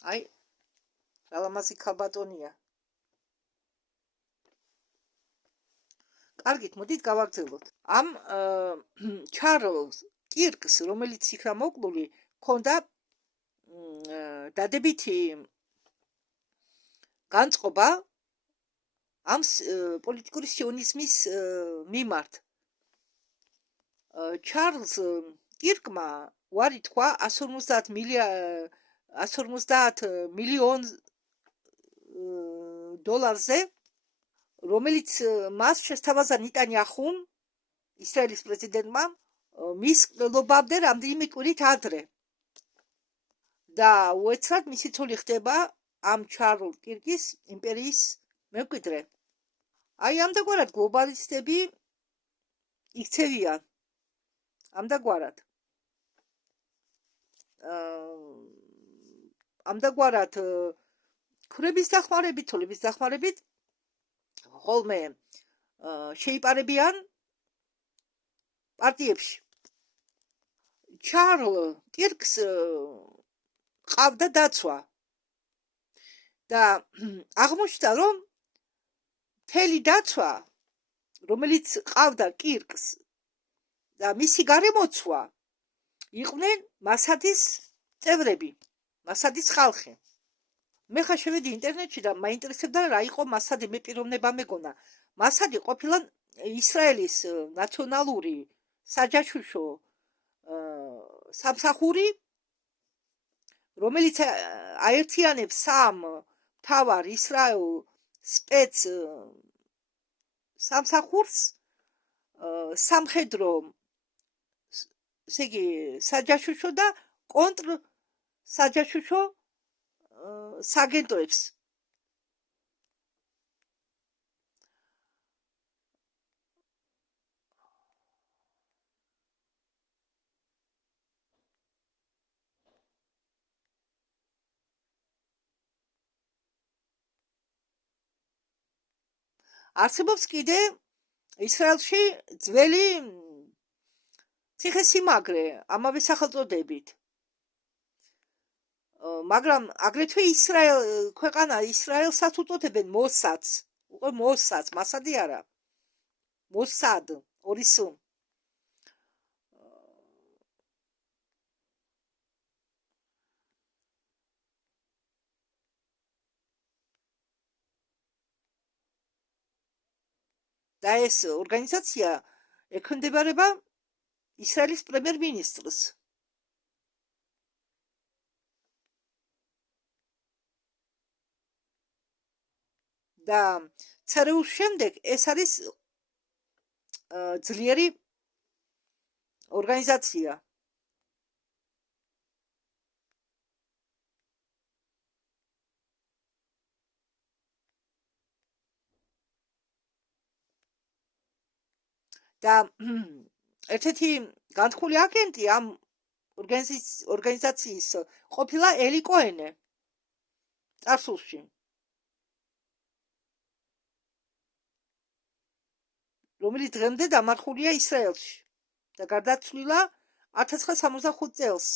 აი, რალამაზი ქალბატონია. კარგით, მოდით გავაგრძელოთ. ამ ჩარლზ კირკს, რომელიც იქნა მოკლული, ჰქონდა დადებითი განწყობა ამ პოლიტიკური სიონიზმის მიმართ. ჩარლზ კირკმა უარი თქვა 150 მილიონ დოლარზე, რომელიც მას შესთავაზა ნეტანიაჰუმ, ისრაელის პრეზიდენტმა, მის მკვლელობამდე რამდენიმე კვირით ადრე. და უეცრად მისი ცოლი ხდება ამ ჩარლზ კირკის იმპერიის მემკვიდრე. აი, ამდაგვარად გლობალისტები იქცევიან. ამდაგვარად. ამდაგვარად ქურების დახმარებით, თოლების დახმარებით ხოლმე შეიპარებიან პარტიებში. ჩარლზ კირკს ყავდა დაცვა და აღმოჩნდა, რომ მთელი დაცვა, რომელიც ყავდა კირკს და მისი გარემოცვა, იყვნენ მასადის წევრები, მასადის ხალხი. მე ხა შევედი ინტერნეტში და მაინტერესებდა რა იყო მასადი, მე პიროვნება მეგონა. მასადი ყოფილა ისრაელის ნაციონალური საჯაშუშო სამსახური, რომელიც აერთიანებს სამ მთავარ ისრაელ სპეც სამსახურს, სამხედრო, ესე იგი, საჯაშუშო და კონტრ საჯაშუშო საგენტოებს. არსებობს კიდე ისრაელში ძველი ციხესიმაგრე ამავე სახელწოდებით. მაგრამ აგრეთვე ქვეყანა ისრაელსაც უწოდებენ მოსადს. უკვე მოსადს, მასადი არა. მოსად, ორი სუ. და ეს ორგანიზაცია ექვემდებარება ისრაელის პრემიერ-მინისტრს. და ცერეუს შემდეგ ეს არის ძლიერი ორგანიზაცია. და ერთ-ერთი განთქმული აგენტი ამ ორგანიზაციის ყოფილა ელი კოენე წარსულში. რომელიც დღემდე დამარხულია ისრაელში და გარდაცვლილა 1965 წელს.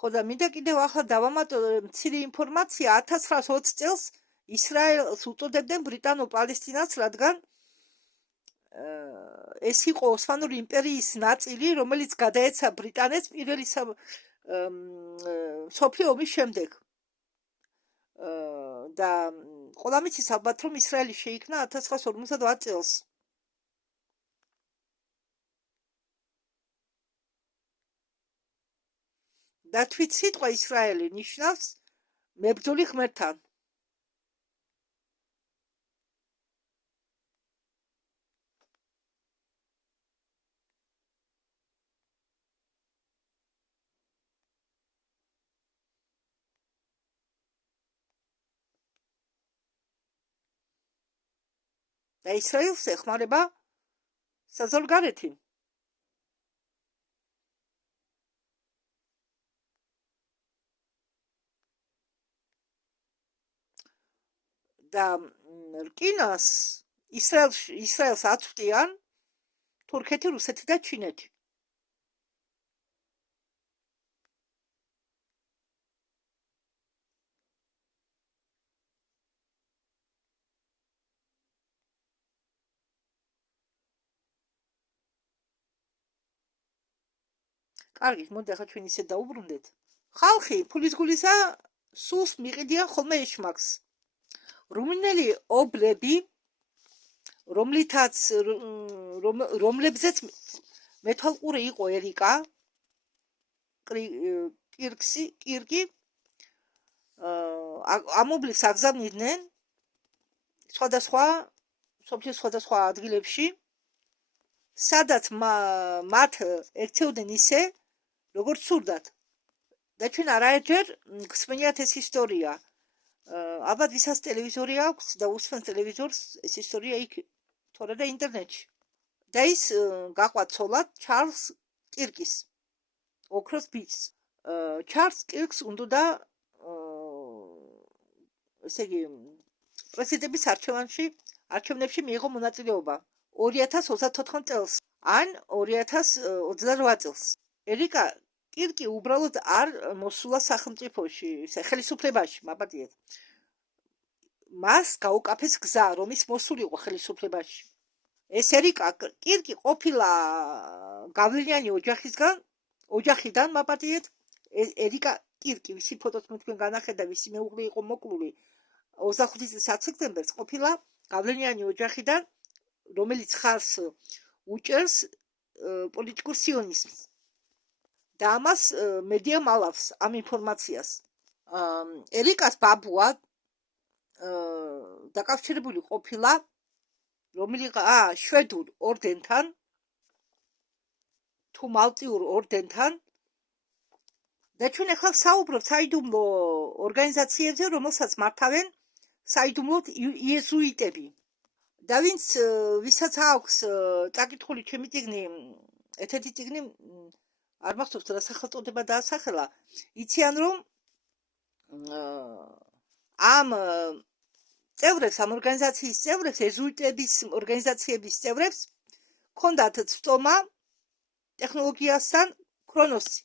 ხო და მინდა კიდევ ახლა დავამატო მცირე ინფორმაცია 1920 წელს ისრაელს უწოდებდნენ ბრიტანულ-პალესტინას, რადგან ეს იყო ოსმანური იმპერიის ნაწილი, რომელიც გადაეცა ბრიტანეთს პირველი მსოფლიო ომის შემდეგ. და ყველა მიცის ალბათ, რომ ისრაელი შეიქმნა 1950 წელს. და თვით სიტყვა ისრაელი ნიშნავს მებრძოლი ღმერთთან. და ისრაელს ეხმარება საზღვარგარეთი. და რკინას ისრაელს აწვდიან თურქეთი, რუსეთი და ჩინეთი. კარგი, მოდი ახლა ჩვენ ისე დაუბრუნდეთ. ხალხი ფულის გულისა სულს მიყიდიან ხოლმე ეშმაკს. რუმინელი ობლები, რომლებზეც მეთვალყური იყო ერიკა კირკი, ამ ობლებს აგზავნიდნენ მსოფლიოს სხვადასხვა ადგილებში, სადაც მათ ექცეოდნენ ისე, როგორც სურდათ. და ჩვენ არაერთჯერ გვსმენიათ ეს ისტორია. ალბათ ვისაც ტელევიზორი აქვს და უსმენს ტელევიზორს, ეს ისტორია იქ თორე და ინტერნეტში. და ის გაყვა ცოლად ჩარლს კირკის, ოქროს ბიჭს. ჩარლს კირკს უნდა ესე იგი პრეზიდენტის არჩევნებში მიიღო მონაწილეობა 2024 წელს ან 2028 წელს. ერიკა კირკი უბრალოდ არ მოსულა სახელმწიფოში, ხელისუფლებაში, მაპატიეთ. მას გაუკაფეს გზა, რომ ის მოსულიყო ხელისუფლებაში. ეს ერიკა კირკი ყოფილა გავლენიანი ოჯახიდან, მაპატიეთ. ერიკა კირკი, ვისი ფოტოც მე თქვენ განახედა, ვისი მეუღლე იყო მოკლული 25 წლის 10 სექტემბერს, ყოფილა გავლენიანი ოჯახიდან, რომელიც ხარს უჭერს პოლიტიკურ სიონიზმს. და ამას მედია მალავს ამ ინფორმაციას. ერიკას ბაბუა დაკავშირებული ყოფილა შვედურ ორდენთან თუ მალტიურ ორდენთან და ჩვენ ახლა საუბრობთ საიდუმლო ორგანიზაციებზე, რომელსაც მართავენ საიდუმლოდ იეზუიტები. და ვისაც აქვს წაკითხული ჩემი წიგნი, ერთ-ერთი წიგნი, არ მახსოვს რა სახელწოდება დაასახელა, იციან რომ ამ წევრებს, ამ ორგანიზაციის წევრებს, იეზუიტების ორგანიზაციების წევრებს ჰქონდათ წტომა ტექნოლოგიასთან ქრონოსი.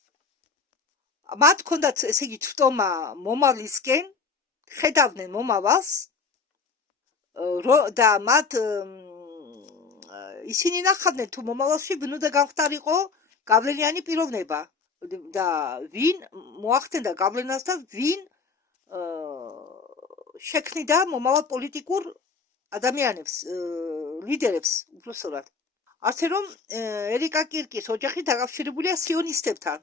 მათ ჰქონდათ ესე იგი წტომა მომავლისკენ, ხედავდნენ მომავალს და მათ ისინი ნახავდნენ თუ მომავალში ვინ უნდა გამხდარიყო გავლენიანი პიროვნება და ვინ მოახდენდა გავლენას და ვინ შექმნიდა მომავალ პოლიტიკურ ადამიანებს, ლიდერებს უბრალოდ. ასე რომ ერიკა კირკის ოჯახი დაკავშირებულია სიონისტებთან.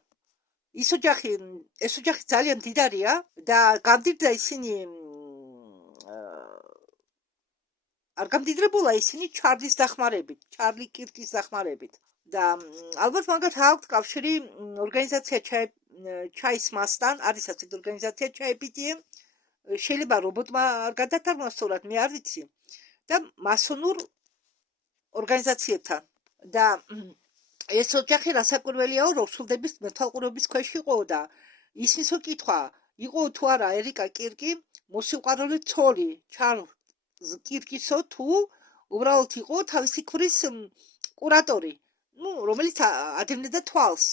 ეს ოჯახი ძალიან მდიდარია და გამდიდრდა ისინი არ გამდიდრებულა ისინი ჩარლის დახმარებით, ჩარლი კირკის დახმარებით. და ალბათ მაგათ აქვთ კავშირი ორგანიზაცია ჩაის მასთან, არის ასეთი ორგანიზაცია ჩაეპიტიე, შეიძლება რობოტმა არ გადათარგმნა სწორად, მე არ ვიცი. და მასონურ ორგანიზაციებთან. და ეს ოჯახი რასაკვირველიაო, რომ სულდების მეთვალყურეობის ქვეშ იყო და ისმის კითხვა იყო თუ არა ერიკა კირკი მოსიყვარული ცოლი ჩარლზ კირკისო თუ უბრალოდ იყო თავისი ქმრის კურატორი, რომელიც ადევნებდა თვალს.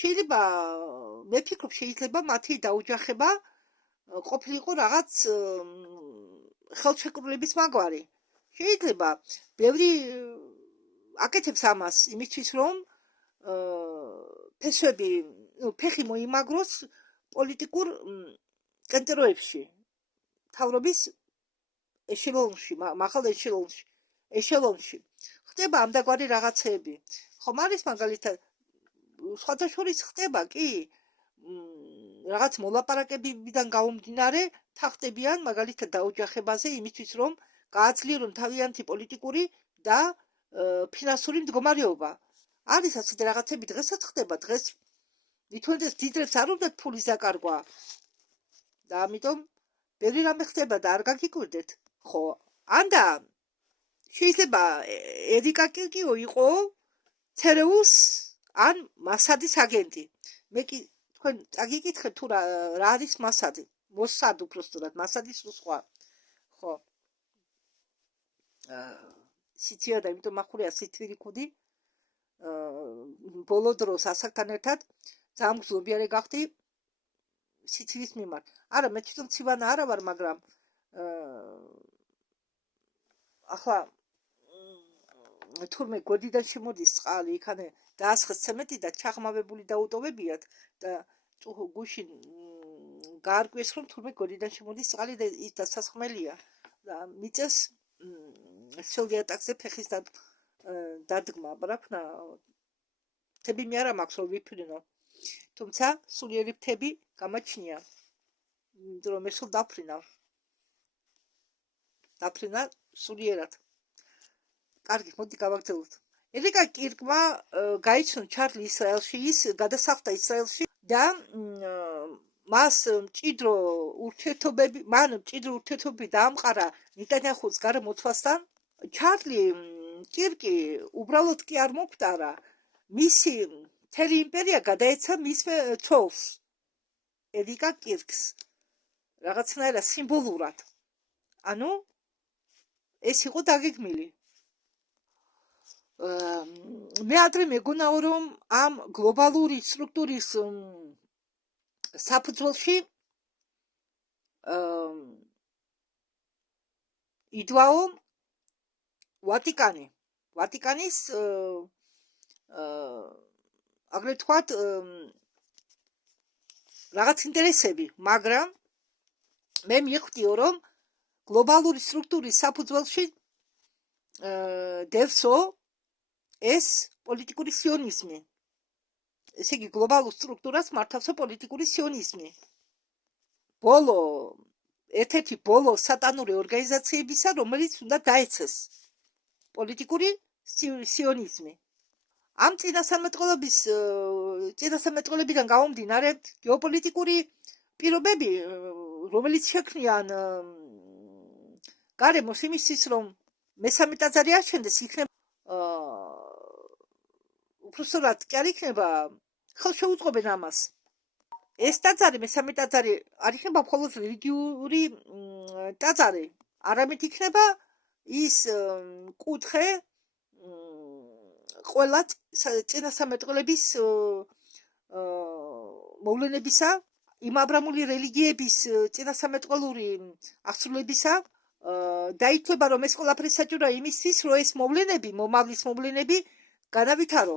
შეიძლება მე ვფიქრობ, შეიძლება მათი დაოჯახება ყოფილიყო რაღაც ხელშეკრულების მაგვარი. შეიძლება ბევრი აკეთებს ამას იმისთვის, რომ ფეხი მოიმაგროს პოლიტიკურ კენტეროებში, თავრობის ეშელონში, მაღალ ეშელონში. ხდება ამდაგვარი რაღაცეები. ხომ არის მაგალითად სხვათა შორის ხდება კი რაღაც მოლაპარაკებებიდან გამომდინარე თახდებიან მაგალითად დაოჯახებაზე იმისთვის, რომ გააძლიერონ თავიანთი პოლიტიკური და ფინანსური მდგომარეობა. არის ასეთი რაღაცები დღესაც ხდება, დღეს მithumetes დიდრებს არ უნდათ ფულის დაკარგვა. და ამიტომ ბევრი რამე ხდება და არ გაგიკვირდეთ. ხო, ანდა შეიძლება ერიკა კირკიო იყო ცერეუს ან მასადის აგენტი. მე კი თქვენ წაგიკითხეთ თუ რა არის მასადი? მოსად უბრალოდ მასადის სხვა. ხო. სიცია და იმიტომ მახურია სითვირი კუდი. ბოლო დროს ასაკთან ერთად ძალიან მგზნობიარე გახდი სიცივის მიმართ. არა, მე თვითონ ცივანა არა ვარ, მაგრამ ახლა თურმე გოდიდან შემოდის წყალი, იქანე დაასხეს ცემენტი და ჩაღმავებული დაუტოვებიათ და გუშინ გაარკვიეს, რომ თურმე გოდიდან შემოდის წყალი და ის დასასხმელია და მიწეს სელდიატაკზე ფეხის დადგმა, ბრაქნა თები მე არა მაქვს რომ ვიფრინო. თუმცა სულიერი თები გამაჩნია. იმიტომ რომ ეს დაფრინა სულიერად. კარგი, მოდი გავაგრძელოთ. ერიკა კირკმა გაიცნო ჩარლი ისრაელში, ის გადასახლდა ისრაელში და მას მჭიდრო ურთიერთობები დაამყარა ნეტანიაჰუს გარემოცვასთან. ჩარლი კირკი უბრალოდ კი არ მომკვდარა, მისი მთელი იმპერია გადაეცა მის ცოლს, ერიკა კირკს, რაღაცნაირად სიმბოლურად. ანუ ეს იყო დაგეგმილი. მე ადრე მეგონაო, რომ ამ გლობალური სტრუქტურის საფუძველში იდვაო ვატიკანი. ვატიკანის აგრეთ ვთქვათ რაღაც ინტერესები, მაგრამ მე მივხვდიო, რომ გლობალური სტრუქტურის საფუძველში დევსო ეს პოლიტიკური სიონიზმი. ესე იგი გლობალურ სტრუქტურას მართავსო პოლიტიკური სიონიზმი. ბოლო ერთ-ერთი ბოლო სატანური ორგანიზაციებისა, რომელიც უნდა დაეცეს პოლიტიკური სიონიზმი. ამ წინასამეტყველებიდან გამომდინარე გეოპოლიტიკური პირობები, რომელიც შექმნიან გარემოს იმისთვის, რომ მესამე ტაძარი აღჩენდეს, იქნება უпростоრად კი არ იქნება ხელშეუწყობენ ამას. ეს ტაძარი, მესამე ტაძარი არ იქნება მხოლოდ რელიგიური ტაძარი, არამედ იქნება ის კუთხე ყველა წინასამეტყველების მოვლენებისა, იმ აბრამული რელიგიების წინასამეტყველური აღსრულებისა დაითვლება, რომ ეს ყველაფერი საჭიროა იმისთვის, რომ ეს მოვლენები, მომავლის მოვლენები განავითარო.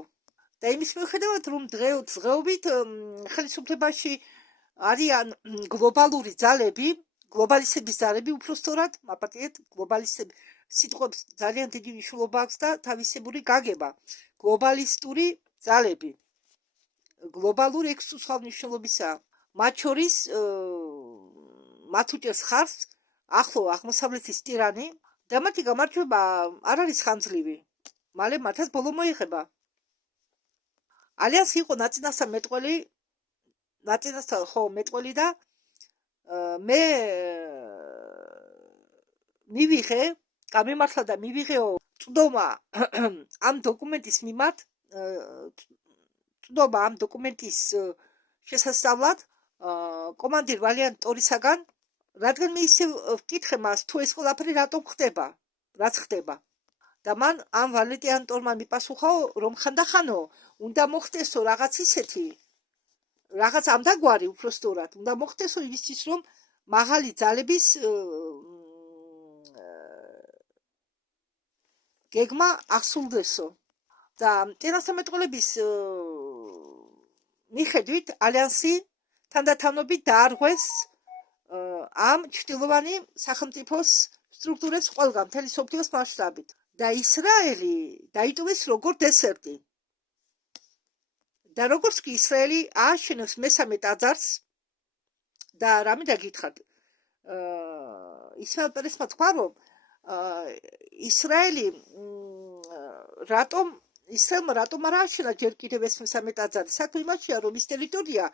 და იმის მიუხედავად, რომ დღეობით ხელისუფლებაში არიან გლობალური ძალები, გლობალისტების ძალები, უпростоრად, მაპატიეთ, გლობალისტები სიტყვებს ძალიან დიდი მნიშვნელობა აქვს და თავისებური გაგება. გლობალისტური ძალები, გლობალური ექსკლუზიური მნიშვნელობისაა. მათ შორის მათ უჭერს ხარს ახლო აღმოსავლეთის ტირანი და მათი გამარჯვება არ არის ხანძლივი. მალე მათაც ბოლო მოიხება. ალიანსი იყო მეტყველი და მე მივიღე, გამიმართლა და მივიღეო წვდომა ამ დოკუმენტის მიმართ, წვდომა ამ დოკუმენტის შესასწავლად კომანდირ ვალიანტ ტორისაგან, რადგან მე ისევ ვკითხე მას, თუ ეს ყველაფერი რატომ ხდება, რაც ხდება. და მან ამ ვალიანტ ტორმა მიპასუხაო, რომ ხანდახანო უნდა მოხდესო რაღაც ისეთი, რაღაც ამდაგვარი უпростоრად, უნდა მოხდესო იმისთვის, რომ მაღალი ძალების გეგმა აღსრულდესო. და წინასამეტყველების მიხედვით ალიანსი თანდათანობით დაარღვეს ამ ჩრდილოვანი სახელმწიფოს სტრუქტურებს ყველგან, მთელი მსოფლიოს მასშტაბით. და ისრაელი დაიტოვეს როგორც დესერტი. და როგორც კი ისრაელი ააშენოს მესამე ტაძარს და რამე დაგითხრათ, ისმაილ პერესმა თქვა, რომ ისრაელმა რატომ არ ააშენა ჯერ კიდევ ეს მესამე ტაძარი? საქმე იმაშია, რომ ის ტერიტორია,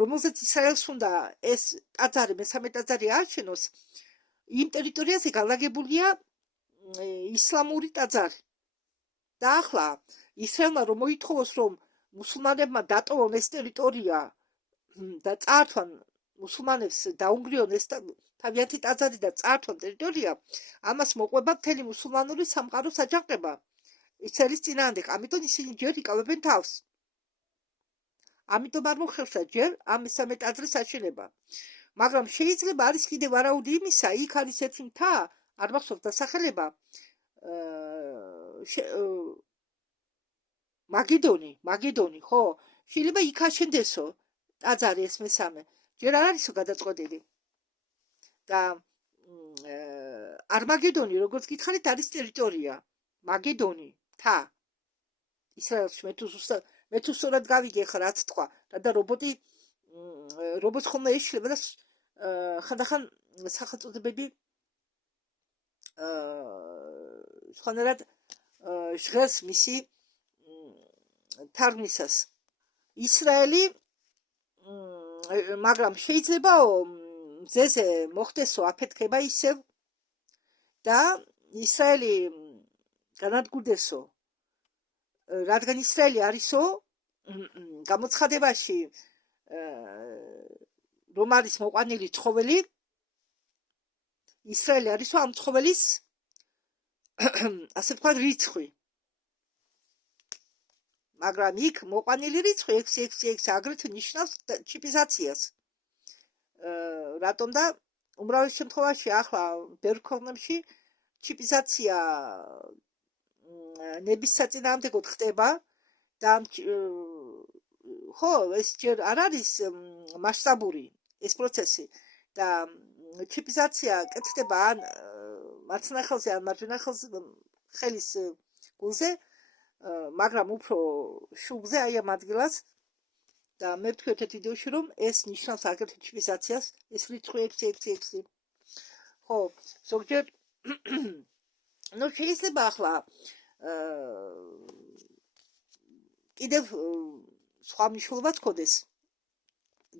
რომელზეც ისრაელს უნდა ეს ტაძარი, მესამე ტაძარი ააშენოს, იმ ტერიტორიაზე განლაგებულია ისლამური ტაძარი. და ახლა ისრაელმა რომ მოითხოვოს, რომ მუსულმანებმა დატოვონ ეს ტერიტორია და წაართვან მუსულმანებს, დაუნგრიონ ეს თავიანთი ტაძარი და წაართვან ტერიტორია, ამას მოყვება მთელი მუსულმანური სამყაროს აჯანყება ისრაელის წინააღმდეგ. ამიტომ ისინი ჯერ იკავებენ თავს. ამიტომ არ მოხერხდა ჯერ ამ მესამე ტაძრის აშენება. მაგრამ შეიძლება არის კიდევ ვარაუდი იმისა, იქ არის ერთი მთა, არ მახსოვს დასახელება, მაგედონი, ხო? შეიძლება იქ აშენდესო ტაძარი ეს მესამე. ჯერ არ არისო გადაწყვეტილი. და არმაგედონი, როგორც გითხარით, არის ტერიტორია. მაგედონი, მთა. ისრაელში მე თუ სწორად გავიგე ხა რაც თქვა. და რობოტს ხოლმე ეშლება და ხანდახან სახელწოდებები სხვანაირად ჟღერს მისი თარგმნისას. ისრაელი, მაგრამ შეიძლება მზეზე მოხდესო აფეთქება ისევ და ისრაელი განადგურდესო, რადგან ისრაელი არისო გამოცხადებაში რომ არის მოყვანილი ცხოველი, ისრაელი არისო ამ ცხოველის ასე ვთქვათ რიცხვი. მაგრამ იქ მოყვანილი რიცხვი 666 აგრეთვე ნიშნავს ჩიპიზაციას. რატომ და უმრავლეს შემთხვევაში ახლა ბევრ ქვეყნებში ჩიპიზაცია ნების საწინააღმდეგოდ ხდება და ხო, ეს ჯერ არ არის მასშტაბური ეს პროცესი და ჩიპიზაცია კეთდება ან მარცხენა ხელზე ან მარჯვენა ხელის გულზე, მაგრამ უფრო შუბლზე, აი ამ ადგილას. და მე ვთქვი ერთ ვიდეოში, რომ ეს ნიშნავს აგრეთვე ჩიპიზაციას, ეს რიცხვი 666. ხო, ზოგჯერ ну შეიძლება ახლა კიდევ სხვა მნიშვნელობაც ქონდეს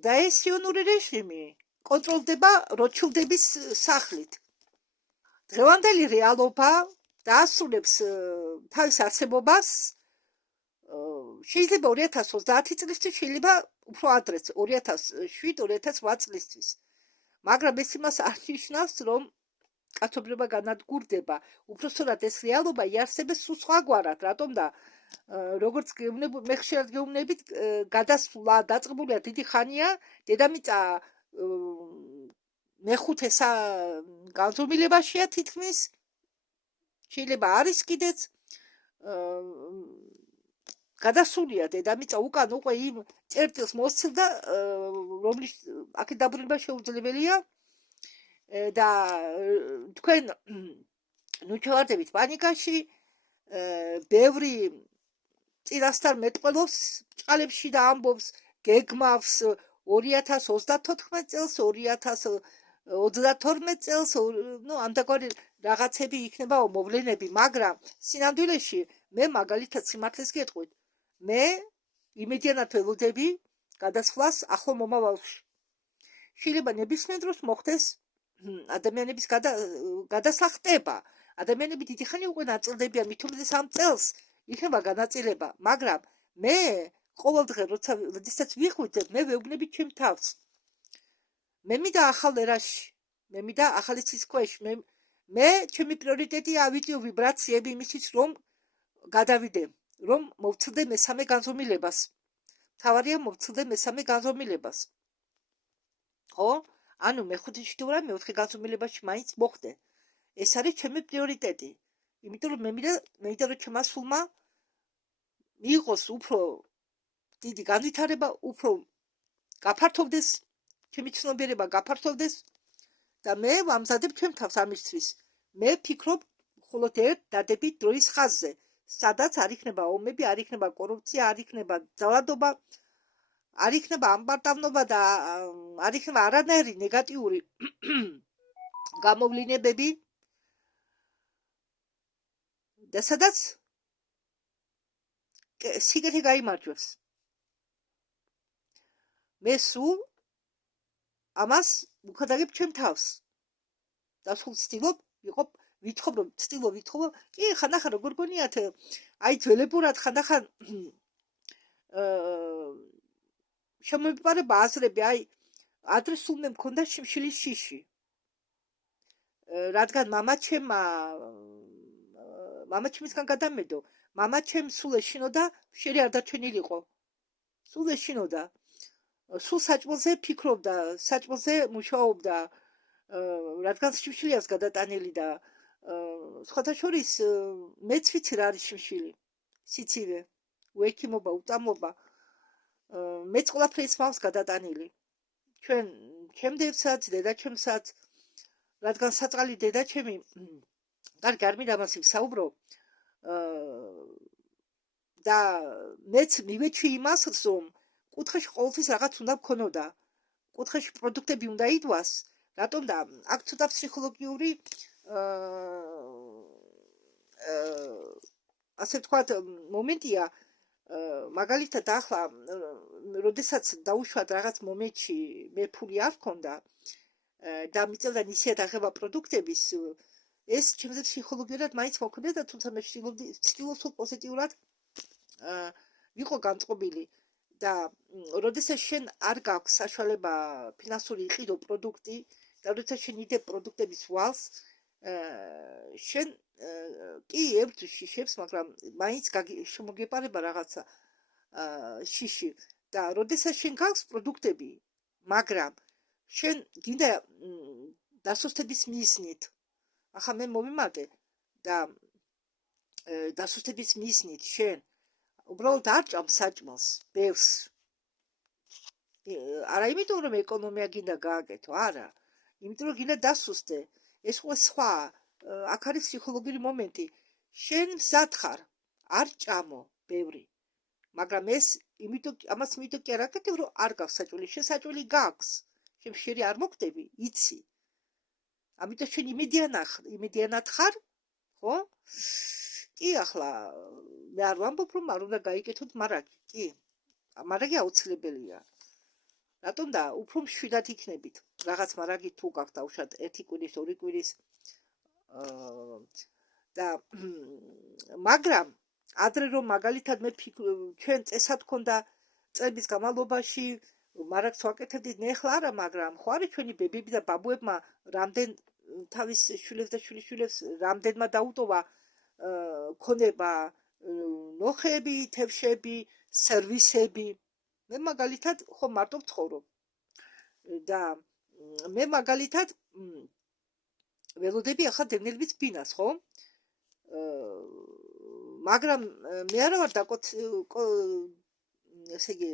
და ეს სიონური რეჟიმი კონტროლდება როჩილდების სახლით. დღევანდელი რეალობა დაასრულებს თავის არსებობას შეიძლება 2030 წლისთვის, შეიძლება უფრო ადრეც 2007-2008 წლისთვის. მაგრამ ეს იმას არ ნიშნავს, რომ კაცობრიობა განადგურდება. უпроსტად ეს რეალობა იარსებებს სულ სხვაგვარად, რატომ და როგორც მე ხშირად გეუბნებით, გადასვლა დაწყებულია დიდი ხანია, დედამიწა მეხუთე განზომილებაშია თითქმის, შეიძლება არის კიდეც გადასულია დედამიწა უკან უკვე იმ წერტილს მოსცილდა, რომლის აქეთ დაბრუნება შეუძლებელია და თქვენ ნუ ჩავარდებით პანიკაში, ბევრი წინასწარ მეტყველობს ჭყალებში და ამბობს, გეგმავს 2034 წელს, 2032 წელს, ну, ამდაგვარი რაღაცები იქნება მოვლენები, მაგრამ სინამდვილეში მე მაგალითად სიმართლეს გეტყვით, მე იმედიანად ველოდები გადასვლას ახლო მომავალში. შეიძლება ნებისმიერ დროს მოხდეს ადამიანების გადასვლა ხდება. ადამიანები დიდი ხანი უკვე ნაწილდებიან, მით უმეტეს ამ წელს იქნება განაწილება, მაგრამ მე ყოველდღე როდესაც ვიხვით, მე ვეუბნები ჩემ თავს. მე მინდა ახალ ერაში, მე მინდა ახალი ცის ქვეშ, მე ჩემი პრიორიტეტია ავიდიო ვიბრაციები იმისთვის, რომ გადავიდე, რომ მოვცილდე მესამე განზომილებას. თავარია მოვცილდე მესამე განზომილებას. ხო? ანუ მეხუთეში თუ რა მეოთხე განზომილებაში მაინც მოხდე. ეს არის ჩემი პრიორიტეტი. იმიტომ რომ მე მინდა რომ ჩემმა სულმა მიიღოს უფრო დიდი განვითარება, უფრო გაფართოვდეს ჩემი ცნობიერება გაფართოვდეს და მე ვამზადებ ჩემ თავს ამისთვის. მე ვფიქრობ მხოლოდ ერთ დადებით დროის ხაზზე, სადაც არ იქნება ომები, არ იქნება კორუფცია, არ იქნება ძალადობა, არ იქნება ამბარდავნობა და არ იქნება არანაირი ნეგატიური გამოვლინებები და სადაც სიკეთე გაიმარჯვებს. მე სულ ამას უხდაგებ ჩემ თავს და სულ ვცდილობ ვიყო ვითხოვრო, კი ხანდახან როგორ გონიათ, აი ძველებურად ხანდახან შემოიფარება აზრები, აი ადრე სულ მე მქონდა შიმშილის შიში, რადგან მამაჩემისგან გადამედო, მამაჩემ სულ ეშინოდა, შერი არ დარჩენილიყო, სულ ეშინოდა, სულ საჭმელზე ფიქრობდა, საჭმელზე მუშაობდა, რადგან შიმშილიას გადატანილი და სხვათა შორის მეც ვიცი რა არის შიმშილი, სიცივე, უექიმობა, უტამობა, მეც ყველაფერი მავს გადატანილი. ჩემ დედასაც, დედაჩემსაც, რადგან საწყალი დედაჩემი, კარგი არ მინდა ამას ვისაუბრო, და მეც მივეჩვი იმას, რომ კუთხეში ყოველთვის რაღაც უნდა მქონოდა, კუთხეში პროდუქტები უნდა იდვას, რატომ და აქ ცოტა ფსიქოლოგიური ასე ვთქვათ მომენტია, მაგალითად ახლა როდესაც დაუშვათ რაღაც მომენტში მე ფული არ მქონდა და მიწევდა ნისიად აღება პროდუქტების, ეს ჩემზე ფსიქოლოგიურად მაინც მოქმედა და თუმცა მე ვცდილობ სულ პოზიტიურად ვიყო განწყობილი და როდესაც შენ არ გაქვს საშუალება ფინანსური იყიდო პროდუქტი და როდესაც შენ იდებ პროდუქტების ვალს, შენ კი ებრძვის შიშებს, მაგრამ მაინც შემოგეპარება რაღაცა შიში და როდესაც შენ გაქვს პროდუქტები, მაგრამ შენ გინდა დასუსტების მიზნით, ახლა მე მომიმატე და დასუსტების მიზნით შენ უბრალოდ არ ჭამ საჭმელს, ბევრს. არა იმიტომ რომ ეკონომია გინდა გააკეთო, არა, იმიტომ რომ გინდა დასუსტე. ეს სხვა, აქ არის ფსიქოლოგიური მომენტი. შენ მზად ხარ, არ ჭამო ბევრი. მაგრამ ეს ამას იმიტომ კი არ აკეთებ, რომ არ გაქვს საჭმელი, შენ საჭმელი გაქვს. შენ შერი არ მოკვდები, იცი. ამიტომ შენ იმედიანად ხარ, ხო? კი, ახლა მე არ ვამბობ, რომ არ უნდა გაიკეთოთ მარაგი, კი. მარაგი აუცილებელია. რატომ და უფრო მშვიდად იქნებით. რაღაც მარაგი თუ გაქვთ დაუშვათ 1 კვირის, 2 კვირის და მაგრამ ადრე რომ მაგალითად მე ჩვენ წესად ქონდა წლების განმავლობაში მარაგს ვაკეთებდით, მე ახლა არა, მაგრამ ხო არის ჩვენი ბებიები და ბაბუებმა რამდენ თავის შვილებს და შვილიშვილებს რამდენმა დაუტოვა ქონება ნოხები, თევშები, სერვისები. მე მაგალითად ხო მარტო ვცხოვრობ და მე მაგალითად ველოდები ახლა დევნილების ბინას, ხო? მაგრამ მე არა ვარ ესე იგი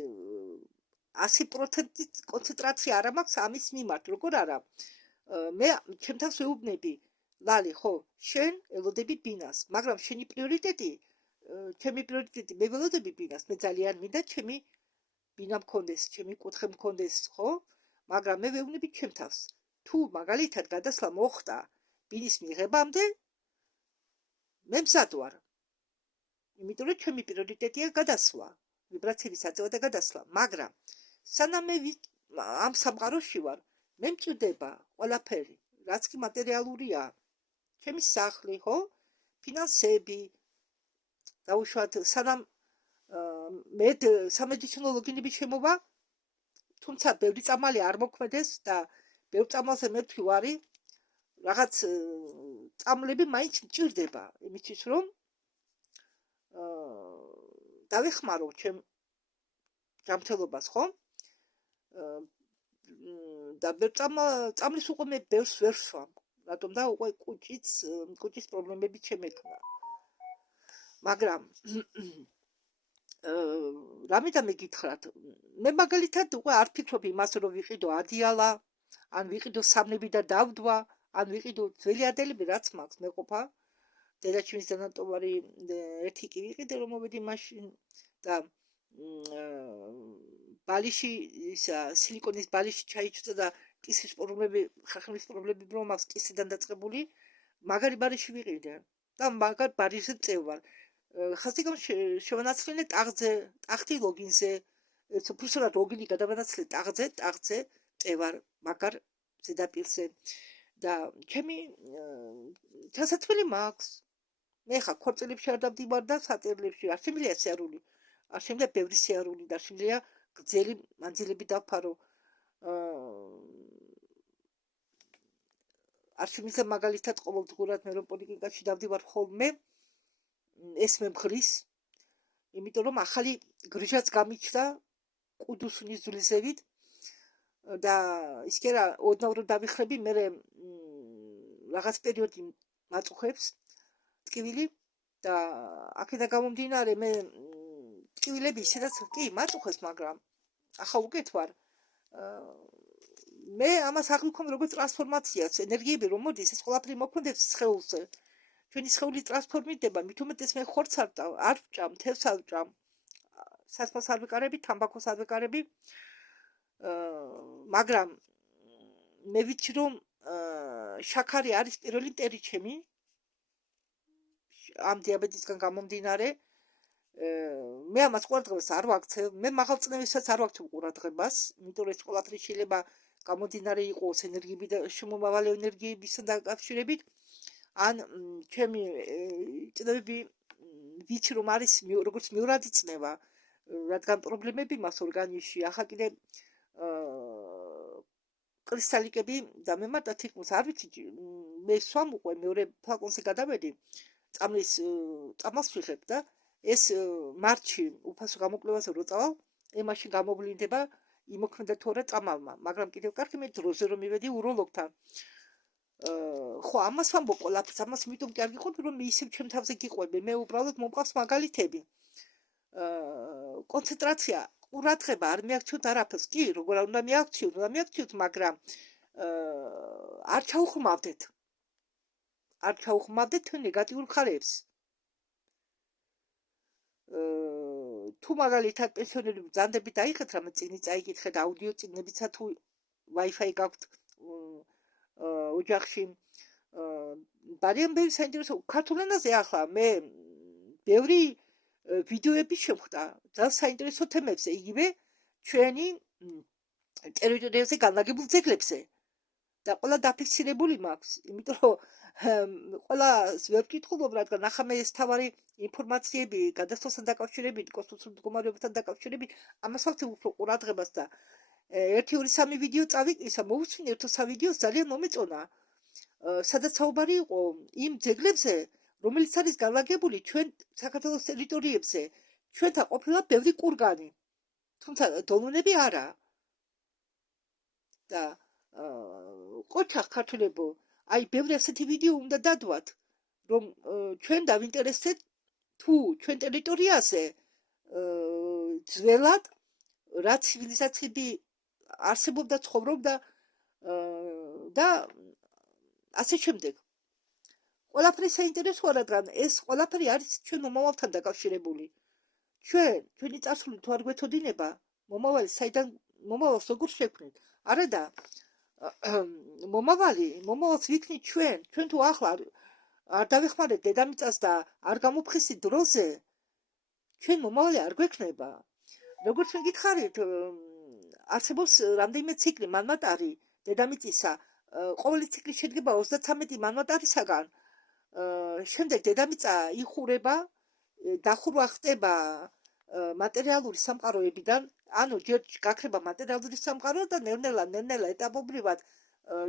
100% კონცენტრაცია არ მაქვს ამის მიმართ, როგორ არა? მე ჩემთავს ვეუბნები, ლალი, ხო, შენ ელოდები ბინას, მაგრამ შენი პრიორიტეტი, ჩემი პრიორიტეტი, მე ველოდები ბინას, მე ძალიან მინდა ჩემი ბინა მქონდეს, ჩემი კუთხე მქონდეს, ხო? მაგრამ მე ვეუბნები ჩემთავს, თუ მაგალითად გადასვლა მოხდა ბინის მიღებამდე, მე მზად ვარ. იმიტომ რომ ჩემი პრიორიტეტია გადასვლა, ვიბრაციების აწევა და გადასვლა, მაგრამ სანამ მე ამ სამყაროში ვარ, მე მჭირდება ყველაფერი, რაც კი მატერიალურია, ჩემი სახლი, ხო? ფინანსები, დაუშვათ, სანამ მე სამედიცინო ლოგინების შემოვა, თუმცა ბევრი წამალი არ მოქმედეს და ბევრ წამალზე მე ვთქვი, რაღაც წამლები მაინც მჭირდება, იმისთვის რომ დავეხმარო ჩემ ჯანმრთელობას, ხო? და ბევრ წამლის უკვე მე ბევრს ვერ ვსვამ, რატომ და უკვე კუჭის პრობლემები ჩემექნა. მაგრამ რამე და მეკითხრათ, მე მაგალითად უკვე არ ფიქრობ იმას, რომ ვიყიდო ადიალა, ან ვიყიდო სამნები და დავდვა, ან ვიყიდო ძველი ადელები, რაც მაქვს მეყოფა. დედაჩემის დანატოვარი ერთი კი ვიყიდე, რომ მოვედი მაშინ და ბალიში სილიკონის ბალიში ჩაიჭდა და კისრის პრობლემები, ხახუნის პრობლემები რომ მაქვს კისრიდან დაწყებული, მაგარი ბარიში ვიყიდე და მაგარ ბარიშზე წევარ. ხასტიკამ შევანაცვლინე ტახტი ლოგინზე, უბრალოდ ლოგინი გადავანაცვლე ტახტზე წევარ მაგარ ზედაპირზე და ჩემი ჩასაცმელი მაქვს. მე ხა ქორწილებში არ დავდივარ და სატერლებში არ შემიძლია სიარული, არ შემიძლია ბევრი სიარული და არ შემიძლია გრძელი მანძილები დავფარო. არ შემიძლია მაგალითად ყოველდღურად მე რომ პოლიკლინიკაში დავდივარ ხოლმე, ეს მე მღრის, იმიტომ რომ ახალი გრიჟაც გამიჩნდა კუდუსუნის ძვლისებით და ის კი არა, ოდნავ რომ დავიხრები, მე რაღაც პერიოდი მაწუხებს ტკივილი და აქედან გამომდინარე მე ტკივილები ისედაც კი მაწუხებს, მაგრამ ახლა უკეთ ვარ. მე ამას არ ვიქნებ როგორც ტრანსფორმაციას, ენერგიები რომ მოდის, ეს ყველაფერი მოქმედებს სხეულზე. ჩვენი სხეული ტრანსფორმირდება, მით უმეტეს მე ხორცს არ ვჭამ, თევზს არ ვჭამ, სასმელს არ ვიკარები, თამბაქოს არ ვიკარები, მაგრამ მე ვიცი რომ შაქარი არის პირველი მტერი ჩემი, ამ დიაბეტისგან გამომდინარე, მე ამას ყურადღებას არ ვაქცევ, მე მაღალწნევისაც არ ვაქცევ ყურადღებას, იმიტომ რომ ეს ყველაფერი შეიძლება გამომდინარე იყოს ენერგიები და შემომავალი ენერგიებისგან დაკავშირებით, ან ჩემი წნევები ვიცი რომ არის როგორც მეორადი წნევა, რადგან პრობლემები მაქვს ორგანიზმში, ახლა კიდე კრისტალიკები და მე მარტო თითქმის არ ვიცი, მე სვამ უკვე მეორე ფლაკონზე გადავედი, წამალს ვიღებ და ეს მარტში უფასო გამოკვლევაზე რო წავალ, ემაში გამოვლინდება იმოქმედა თუ არა წამალმა, მაგრამ კიდევ კარგი მე დროზე რომ მივედი უროლოგთან. ხო, ამას ვამბობ ყველაფერს, ამას იმიტომ კი არ გიყვები, რომ მე ისევ ჩემ თავზე გიყვები, მე უბრალოდ მომყავს მაგალითები. კონცენტრაცია, ყურადღება არ მიაქციოთ არაფერს, კი, როგორ უნდა მიაქციოთ, მაგრამ არ ჩაუხმავდეთ ნეგატიურ მხარეებს. თუ მაგალითად პენსიონერები ბრძანდებით დაიხეთ, რამე წიგნი წაიკითხეთ, აუდიო წიგნებიცა თუ Wi-Fi გაქვთ, ოჯახში ბარიან ბევრი საინტერესო ქართულ ენაზე ახლა მე ბევრი ვიდეოები შემხვდა ძალიან საინტერესო თემებზე იგივე ჩვენი ტერიტორიაზე განლაგებულ ძეგლებზე და ყველა დაფიქსირებული მაქვს იმიტომ რომ ყველას ვერ ვკითხულობ რადგან ახლა ეს თავარი ინფორმაციები გადასვლასთან დაკავშირებით კონსტიტუციურ მდგომარეობასთან დაკავშირებით ამას ვაქცევ უფრო ყურადღებას და 1-2-3 ვიდეო წავიკრისა მოვუსმინე ერთ-2 ვიდეოს ძალიან მომეწონა სადაც საუბარი იყო იმ ძეგლებზე რომელიც არის განლაგებული ჩვენ საქართველოს ტერიტორიებზე ჩვენთან ყოფილა ბევრი კურგანი თუმცა დოლმენები არა და ყოჩახ ქართულებო აი ბევრი ასეთი ვიდეო უნდა დადვათ რომ ჩვენ დავინტერესდეთ თუ ჩვენ ტერიტორიაზე ძველად რა ცივილიზაციები არსებობდა ცხოვრობდა და ასე შემდეგ ყველაფერი საინტერესოა რადგან ეს ყველაფერი არის ჩვენ მომავალთან დაკავშირებული ჩვენი წარსული თუ არ გვეთოდინება მომავალი საიდან მომავალს როგორ შევქმნით არა და მომავალს ვიქნით ჩვენ თუ ახლა არ დავეხმარეთ დედამიწას და არ გამოფხიზით დროზე ჩვენ მომავალი არ გვექნება როგორც მეკითხარით არსებობს რამდენიმე ციკლი მანვატარი დედამიწისა ყოველი ციკლი შედგება 33 მანვატარისაგან შემდეგ დედამიწა იხურება დახურვა ხდება მატერიალური სამყაროებიდან ანუ ჯერ გაქრება მატერიალური სამყარო და ნელ-ნელა ეტაპობრივად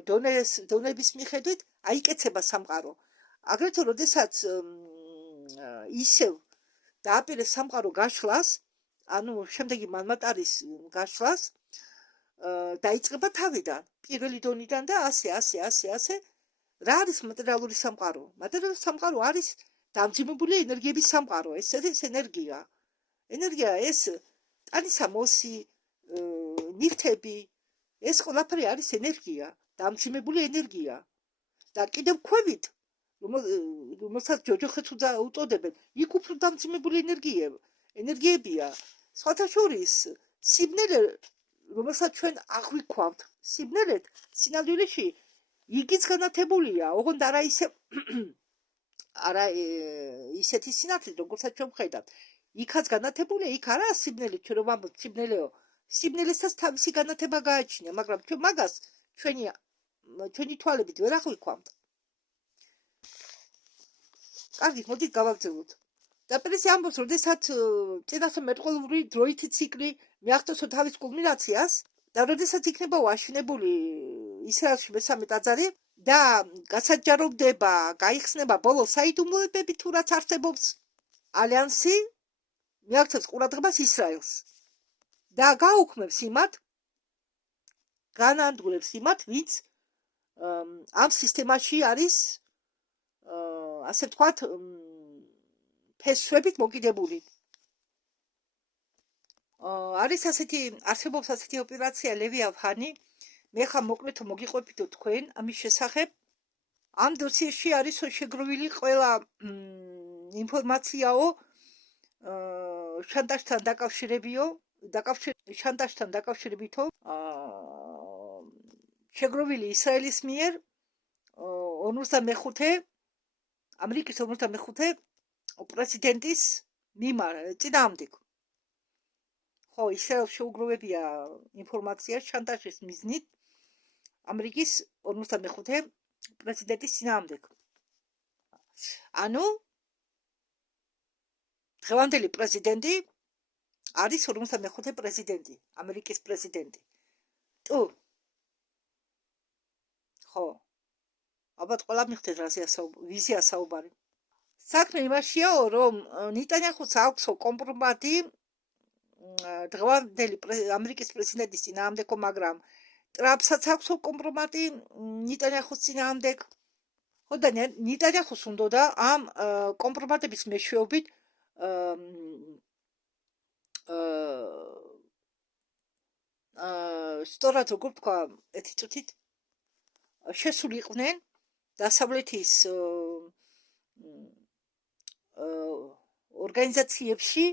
დონების მიხედვით აიკეცება სამყარო აგრეთვე როდესაც ისევ დააპირეს სამყარო გაშლას ანუ შემდეგი მანვატარის გაშლას დაიწყება თავიდან პირველი დონიდან და ასე რა არის მატერიალური სამყარო მატერიალური სამყარო არის დამძიმებული ენერგიების სამყარო ეს ენერგია ეს ტანისამოსი ნივთები ეს ყველაფერი არის ენერგია დამძიმებული ენერგია და კიდევ ქვევით რომელსაც ჯოჯოხეთს უწოდებენ იქ უფრო დამძიმებული ენერგიებია სხვათა შორის სიბნელე რომელსაც ჩვენ აღვიქვამთ სიბნელეთ სინამდვილეში იგიც განათებულია ოღონდ არა ისეთი სინათლე როგორცაც ჩვენ ვხედავთ იქაც განათებულია იქ არა სიბნელე ჩვენ რომ ამბობთ სიბნელეო სიბნელესაც თავისი განათება გააჩნია მაგრამ ჩვენ მაგას ჩვენი თვალებით ვერ აღვიქვამთ კარგით მოდით გავაგრძელოთ და პრესი ამბობს როდესაც წინასწარმეტყველური დროითი ციკლი მიაღწევს თავის კულმინაციას და როდესაც იქნება ვაშინებული ისრაელში მესამე ტაძარი და გასაჯაროვდება გაიხსნება ბოლო საიდუმლოებები თუ რაც არსებობს ალიანსი მიაღწევს ყურადღებას ისრაელს და გაუქმებს იმათ განადგურებს იმათ ვინც ამ სისტემაში არის ასე ვთქვათ ფესვებით მოკიდებული არის არსებობს ასეთი ოპერაცია ლევიაფანი მე ხა მოკლედ მოგიყვებით თქვენ ამის შესახებ ამ დოსიეში არის შეგროვილი ყველა ინფორმაციაო შანტაჟთან დაკავშირებითო შეგროვილი ისრაელის მიერ 55 ამერიკის 55 პრეზიდენტის წინააღმდეგ ხო ისრაელს შეუგროვებია ინფორმაცია შანტაჟის მიზნით ამერიკის 55 პრეზიდენტის წინააღმდეგ ანუ დღევანდელი პრეზიდენტი არის 55 პრეზიდენტი ამერიკის პრეზიდენტი თუ ხო ალბათ ყველა მიხდეთ რაზეა ვიზია საუბარი საქმე იმაშიაო რომ ნეტანიაჰუს აქვს კომპრომატი დღევანდელი ამერიკის პრეზიდენტის წინააღმდეგო მაგრამ ტრამპსაც აქვს კომპრომატი ნეტანიაჰუს წინააღმდეგ ხო და ნეტანიაჰუს უნდა ამ კომპრომატების მეშვეობით სწორად როგორ თქვა ერთი წუთით შესულიყვნენ დასავლეთის ორგანიზაციებში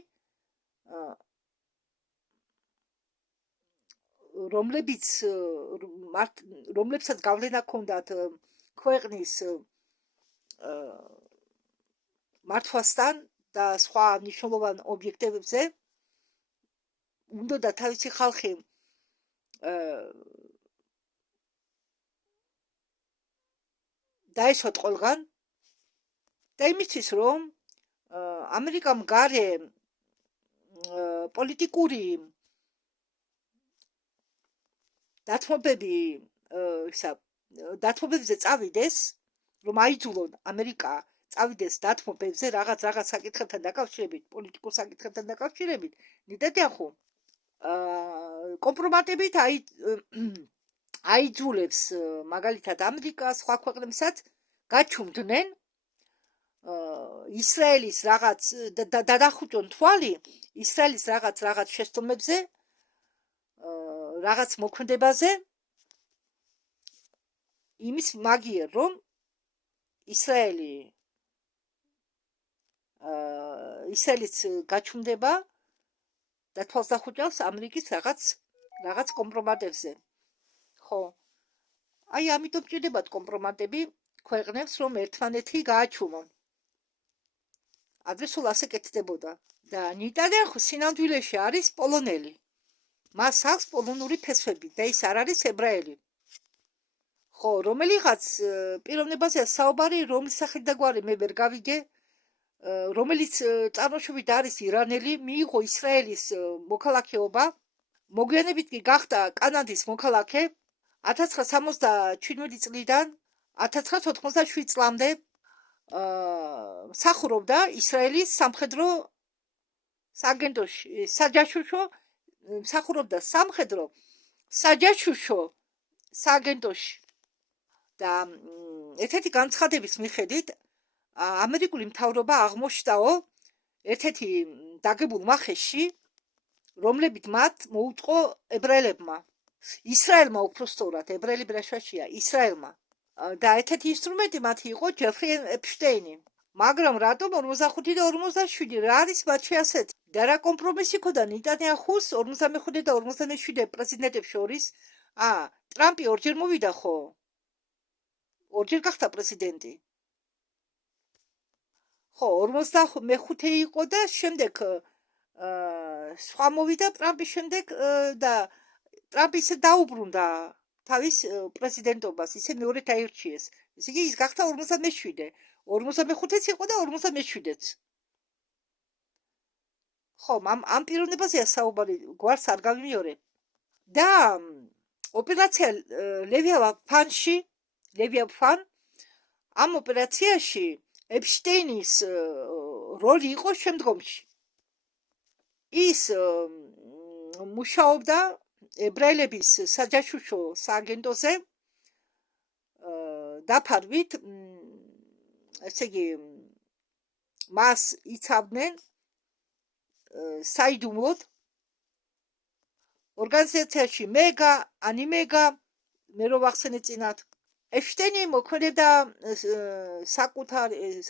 რომლებსაც გავლენა ჰქონდათ ქვეყნის მართვასთან და სხვა მნიშვნელოვან ობიექტებზე, უნდა თავისი ხალხი დაეშოთ ყველგან და იმისთვის, რომ ამერიკამ გარე პოლიტიკური დათმობებზე წავიდეს, რომ აიძულონ ამერიკა წავიდეს დათმობებზე რაღაც საკითხებთან დაკავშირებით, პოლიტიკურ საკითხებთან დაკავშირებით, ნეტანიაჰუ კომპრომატებით აიძულებს მაგალითად ამერიკას, სხვა ქვეყნებსაც გაჩუმდნენ ისრაელის რაღაც დადახუჭონ თვალი ისრაელის რაღაც შეცდომებზე, რაღაც მოქმედებაზე, იმის მაგიერ, რომ ისრაელის გაჩუმდება და თვალს დახუჭავს ამერიკის რაღაც კომპრომატებზე. ხო, აი ამიტომ ჭირდებათ კომპრომატები ქვეყნებს, რომ ერთმანეთი გააჩუმონ. ადრე სულ ასე კეთდებოდა და ნეტანიაჰუ სინამდვილეში არის პოლონელი. მას აქვს პოლონური ფესვები და ის არ არის ებრაელი. ხო, რომელიღაც პიროვნებაზეა საუბარი, რომლის სახით და გვარი მე ვერ გავიგე, რომელიც წარმოშობით არის ირანელი, მიიღო ისრაელის მოქალაქეობა, მოგვიანებით კი გახდა კანადის მოქალაქე 1977 წლიდან 1987 წლამდე მსახურობდა ისრაელის სამხედრო საგენდოში, მსახურობდა სამხედრო საჯაშუშო საგენდოში და ერთ-ერთი განცხადების მიხედვით ამერიკული მთავრობა აღმოჩნდაო ერთ-ერთი დაგებულმა ხეში, რომლებიც მათ მოუწყო ებრაელებმა, ისრაელმა უпростоრად, ებრაელები რა შაშია, ისრაელმა და ერთ-ერთი ინსტრუმენტი მათი იყო ჯეფრი ეპშტეინი. მაგრამ რატომ 45 და 47 რა არის მათში ასეთი? და რა კომპრომისი ქონდა ნეტანიაჰუს 45 და 47 პრეზიდენტებს შორის? ტრამპი ორჯერ მოვიდა ხო? ორჯერ გახდა პრეზიდენტი. ხო, 45 იყო და შემდეგ სხვა მოვიდა ტრამპის შემდეგ და ტრამპი ისე დაუბრუნდა თავის პრეზიდენტობას, ისე მეორედ აირჩიეს. ესე იგი ის გახდა 57. 55-იც იყო და 57-ც. ხო, ამ პიროვნებაზეა საუბარი, გვარს არ გავიმეორე. და ოპერაცია ლევიაფან, ამ ოპერაციაში ეპშტეინის როლი იყო შემდგომში. ის მუშაობდა ებრაელების საჯაშუშო სააგენტოზე დაფარვით, ესე იგი მას იცავდნენ საიდუმლოდ ორგანიზაციაში მეგა, ანიმეგა, მე რო ვახსენე წინათ. ეპშტეინი მოქმედებდა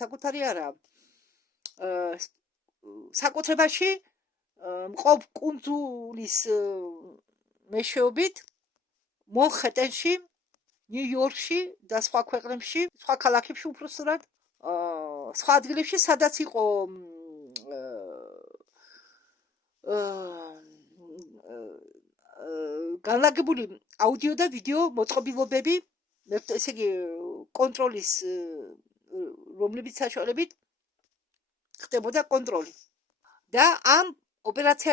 საკუთარი არა, საკუთრებაში მყოფ კუნძულის მეშვეობით მონხეტენში, ნიუ-იორკში და სხვა ქვეყნებში, სხვა ქალაქებში უпростоრად, სხვა ადგილებში, სადაც იყო განლაგებული აუდიო და ვიდეო მოწყობილობები, ესე იგი კონტროლის, რომლებიც საშუალებით ხდებოდა კონტროლი. და ამ ოპერაცია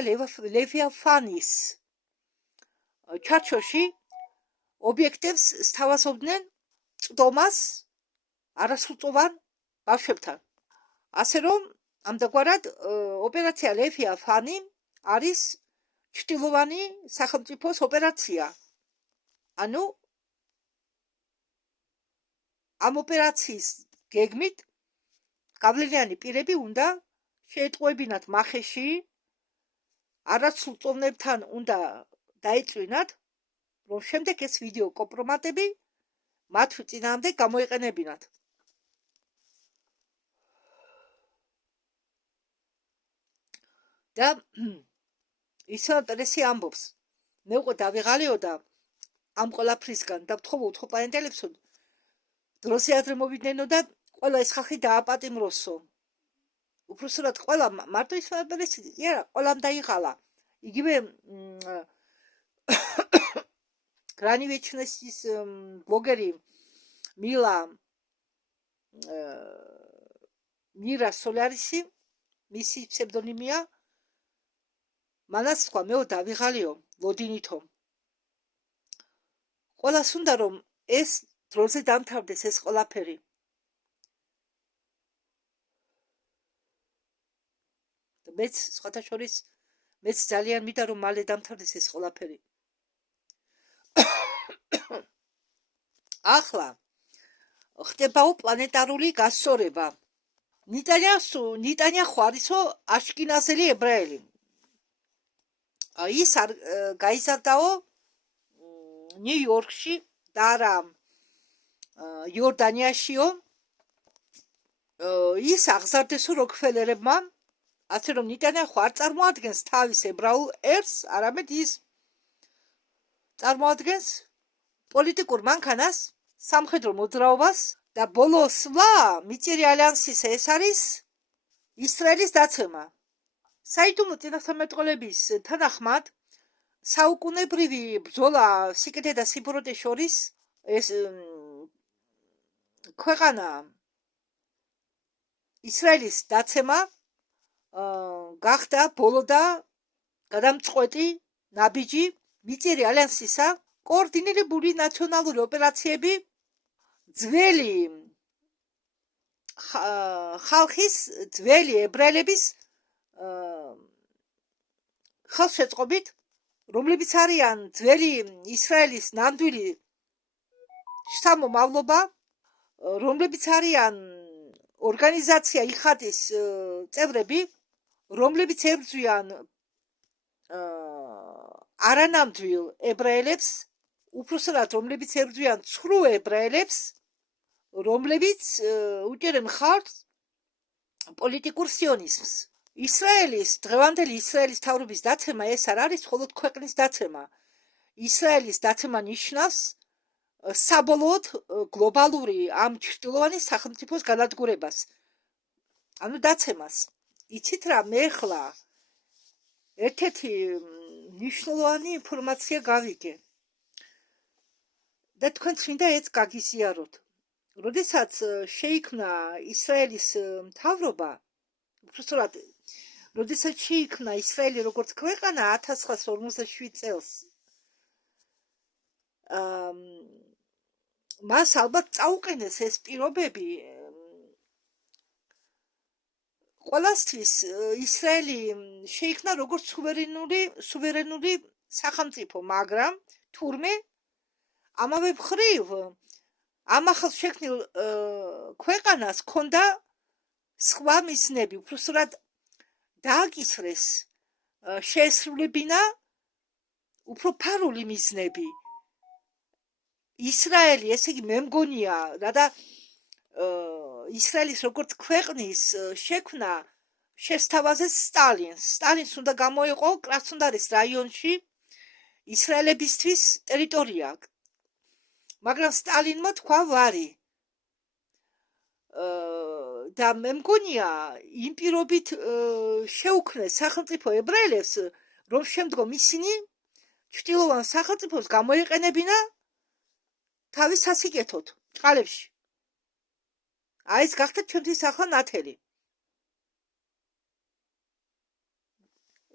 ლევიაფანის ჩარჩოში ობიექტებს სთავაზობდნენ წვდომას არასრულწლოვან ბავშვებთან. ასე რომ ამდაგვარად ოპერაცია ლევიაფანი არის ჩრდილოვანი სახელმწიფოს ოპერაცია. ანუ ამ ოპერაციის გეგმით გავლენიანი პირები უნდა შეეტყუებინათ მახეში, არასრულწლოვანებთან უნდა დაეწვინათ, რომ შემდეგ ეს ვიდეო კომპრომატები მათ წინააღმდეგ გამოეყენებინათ. და ისრაელი ამბობს, მე უკვე დავიღალიო და ამ ყველაფრისგან და ვთხოვო პარენტელებსო დროზე ადრე მოვიდნენო და ყველა ეს ხალხი დააპატიმროსო. უпроსტად ყველა მარტო ის ყველამ დაიღალა. იგივე გრანივეჩნესის ბლოგერი მირა სოლარისი, მისი ფსევდონიმია, მანაც თქვა მეო დავიღალიო ლოდინითო. ყველას უნდა რომ ეს დროზე დამთავრდეს ეს ყველაფერი. მეც სხვათა შორის მეც ძალიან მინდა რომ მალე დამთავრდეს ეს ყველაფერი. ახლა ხდებაო პლანეტარული გასწორება. ნიტანიაჰუ არისო აშკინაზელი ებრაელი. ის არ გაიზარდაო ნიუ-იორკში და არა იორდანიაშიო. ის აღზარდესო როკფელერებმა, ასე რომ ნიტანიაჰუ არ წარმოადგენს თავის ებრაულ ერს, არამედ ის წარმოადგენს პოლიტიკურ მანქანას, სამხედრო მოძრაობას და ბოლოსვლა მიწირი ალიანსის ეს არის ისრაელის დაცემა. საიდუმლო წინასწარმეტყველების თანახმად საუკუნებრივი ბრძოლა სიკეთე და სიბოროტეს შორის ეს ქვეყანა ისრაელის დაცემა გახდა ბოლო და გადამწყვეტი ნაბიჯი მიწირი ალიანსისა კოორდინირებული ნაციონალური ოპერაციები ძველი ხალხის ძველი ებრაელების ხელშეწყობით, რომლებიც არიან ძველი ისრაელის ნამდვილი შთამომავლობა, რომლებიც არიან ორგანიზაცია იხადის წევრები, რომლებიც ებრძვიან არანამდვილ ებრაელებს, უпроსტად რომლებიც ებრძვიან ცრუ ებრაელებს, რომლებიც უჭერენ ხარჯს პოლიტიკურ სიონიზმს. დღევანდელი ისრაელის თავრობის დაცემა ეს არ არის მხოლოდ ქვეყნის დაცემა. ისრაელის დაცემა ნიშნავს საბოლოოდ გლობალური ამ ჩრდილოვანი სახელმწიფოს განადგურებას. ანუ დაცემას. იცით რა, მე ხლა ერთ-ერთი მნიშვნელოვანი ინფორმაცია გავიგე. და თქვენც მინდა ეს გაგიზიაროთ. როდესაც შეიქმნა ისრაელის მთავრობა, უბრალოდ როდესაც შეიქმნა ისრაელი როგორც ქვეყანა 1947 წელს, მას ალბათ წაუყენეს ეს პირობები ყველასთვის. ისრაელი შეიქმნა როგორც სუვერენული სახელმწიფო, მაგრამ თურმე ამავე მხრივ ამ ახალ შექმნილ ქვეყანას ჰქონდა სხვა მიზნები, უბრალოდ დააკისრეს შეესრულებინა უფრო ფარული მიზნები. ისრაელი, ესე იგი მე მგონია, რადა ისრაელის როგორც ქვეყნის შექმნა შესთავაზეს სტალინს. სტალინს უნდა გამოეყო კრასნოდარის რაიონში ისრაელებისთვის ტერიტორია. მაგრამ სტალინმა თქვა ვარი. და მე მგონია იმ პირობით შეუქმნეს სახელმწიფო ებრაელებს, რომ შემდგომ ისინი ჩრდილოვან სახელმწიფოს გამოეყენებინა თავის სასიკეთოდ წყალებში. აი ეს გახდა ჩვენთვის ახლა ნათელი.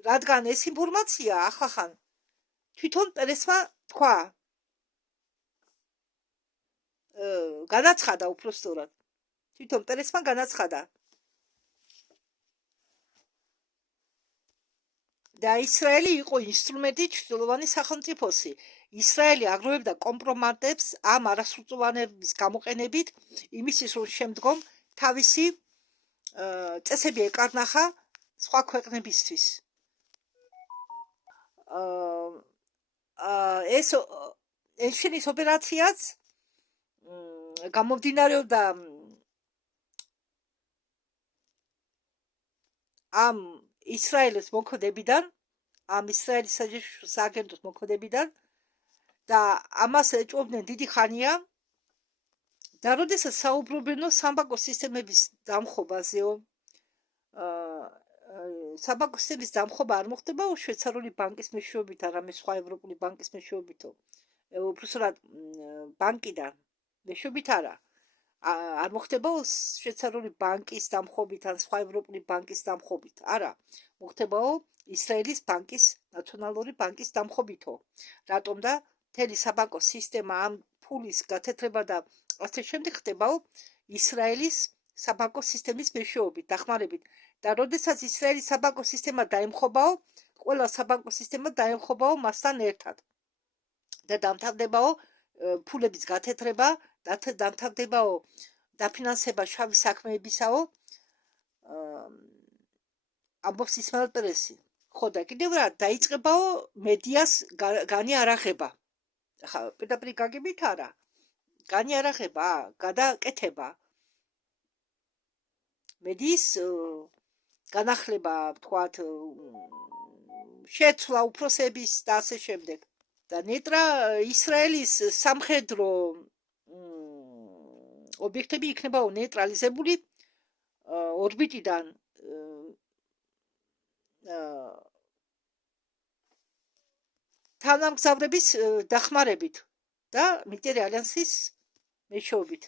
რადგან ეს ინფორმაცია ახახან თვითონ პერესმა თქვა, განაცხადა უпроსტად. თვითონ პერესმა განაცხადა. და ისრაელი იყო ინსტრუმენტი ჩრდილოვანი სახელმწიფოსი. ისრაელი აგროვებდა კომპრომატებს ამ არასრულწლოვანების გამოყენებით, იმისთვის რომ შემდგომ თავისი წესები ეკარნახა სხვა ქვეყნებისთვის. ეს ეშენის ოპერაციაც გამომდინარეობდა ამ ისრაელის მოქმედებიდან, ამ ისრაელის სააგენტოს მოქმედებიდან და ამას ეჭვობდნენ დიდი ხანია და როდესაც საუბრობენ საბანკო სისტემების დამხობაზეო საბანკო სისტემის დამხობა არ მოხდება შვეიცარიული ბანკის მეშვეობით, არამედ სხვა ევროპული ბანკის მეშვეობითო. უბრალოდ ბანკიდან მეშვეობით არა. არ მოხდება შვეიცარიული ბანკის დამხობით ან სხვა ევროპული ბანკის დამხობით. არა. მოხდებაო ისრაელის ბანკის, ნაციონალური ბანკის დამხობითო. რატომ და მთელი საბანკო სისტემა ამ ფულის გათეთრება და ასე შემდეგ ხდებაო ისრაელის საბანკო სისტემის მეშვეობით, დახმარებით. და როდესაც ისრაელის საბანკო სისტემა დაემხობაო, ყველა საბანკო სისტემა დაემხობაო მასთან ერთად. და დამთავრდებაო ფულების გათეთრება, დამთავრდებაო დაფინანსება შავი საქმეებისაო, ამბობს ისმაილ პერესი. ხო და კიდევ რა დაიწყებაო მედიას განიარაღება. ხა პირდაპირ გაგებით არა. განიარაღება, გადაკეთება. მედიის განახლება, თქვათ, შეცვლა უფროსების და ასე შემდეგ. და ნეტრა ისრაელის სამხედრო ობიექტები იქნებაო ნეიტრალიზებული ორბიტიდან თანამგზავრების დახმარებით და მიტერი ალიანსის მეშვეობით.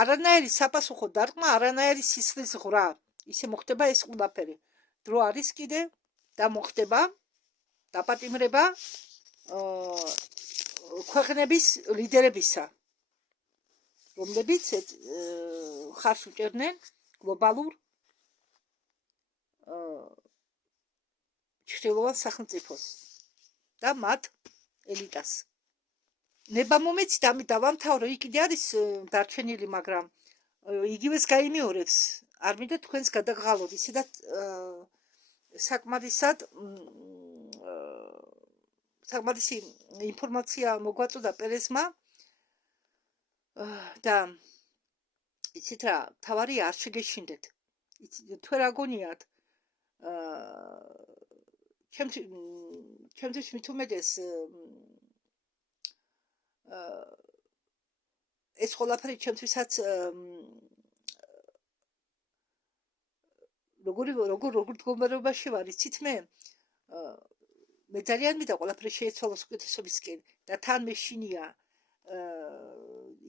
არანაირი საპასუხო დარტყმა, არანაირი სისხლის ღვრა. ისე მოხდება ეს ყველაფერი. დრო არის კიდე და მოხდება დაპატიმრება ქვეყნების ლიდერებისა, რომლებიც ხარს უჭერდნენ გლობალურ ჩრდილოეთ სახელმწიფოს და მათ ელიტას. ნება მომეცით ამით დავამთავრო, იქ კიდე არის დარჩენილი, მაგრამ იგივეს გაიმეორებს. არ მინდა თქვენს გადაგღალოთ, ისედაც საკმარისი ინფორმაცია მოგვაწოდა პერესმა და იცით რა, თავარი არ შეგეშინდეთ. თუ რა გონიათ, ჩემთვის მით უმეტეს ეს ყველაფერი ჩემთვისაც როგორ მდგომარეობაში ვარ, იცით მე ძალიან მინდა ყველაფერი შეეცვალოს უკეთესობისკენ და თან მეშინია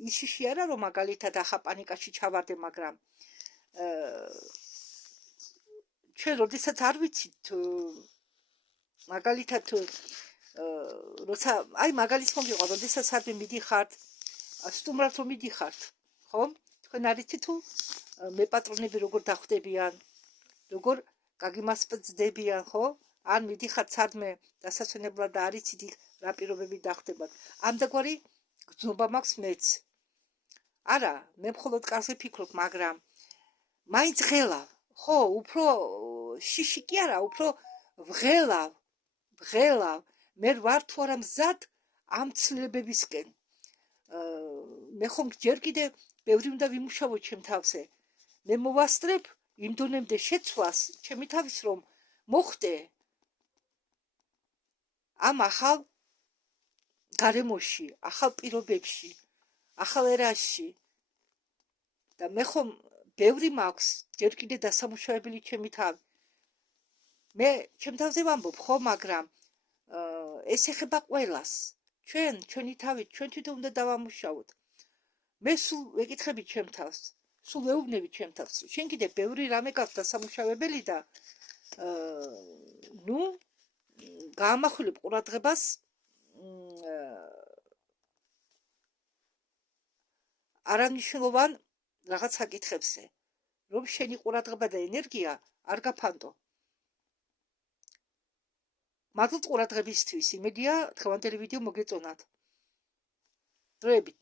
ისიში არა რომ მაგალითად ახლა პანიკაში ჩავარდე, მაგრამ ჩვენ როდესაც არ ვიცით მაგალითად როცა აი მაგალითს მომიყვა, როდესაც არ მიდიხართ სტუმრად რომ მიდიხართ, ხო? თქვენ არ იცით თუ მე პატრონები როგორ დახვდებიან, როგორ გაგიმასპძდებიან, ხო? ან მიდიხართ სადმე დასასვენებლად და არ იცით რა პირობები დახვდებათ. ამდაგვარი გზნობა მაქვს მეც. არა, მე მხოლოდ კარზე ფიქრობ, მაგრამ მაინც ღელავ, ხო, უფრო შიში კი არა, უფრო ვღელავ. მე ვარ თუ არა მზად ამ ცვლილებებისკენ. მე ხომ ჯერ კიდე ბევრი უნდა ვიმუშაო ჩემ თავზე. მე მოვასწრებ იმ დონემდე შეცვლას ჩემი თავის რომ მოხდე ამ ახალ გარემოში, ახალ პირობებში, ახალ ერაში და მე ხომ ბევრი მაქვს ჯერ კიდე დასამუშავებელი ჩემი თავი. მე ჩემ თავზე ვამბობ, ხო, მაგრამ ეს ეხება ყველას. ჩვენი თავით, ჩვენ თვითონ უნდა დავამუშავოთ. მე სულ ვეკითხები ჩემ თავს, სულ ვეუბნები ჩემ თავს. შენ კიდე ბევრი რამე გაქვს დასამუშავებელი და ნუ გაამახვილებ ყურადღებას არანიშნულოვან რაღაც საკითხებზე, რომ შენი ყურადღება და ენერგია არ გაფანტო. მადლობთ ყურადღებისთვის, იმედია დღევანდელი ვიდეო მოგეწონათ. დროებით.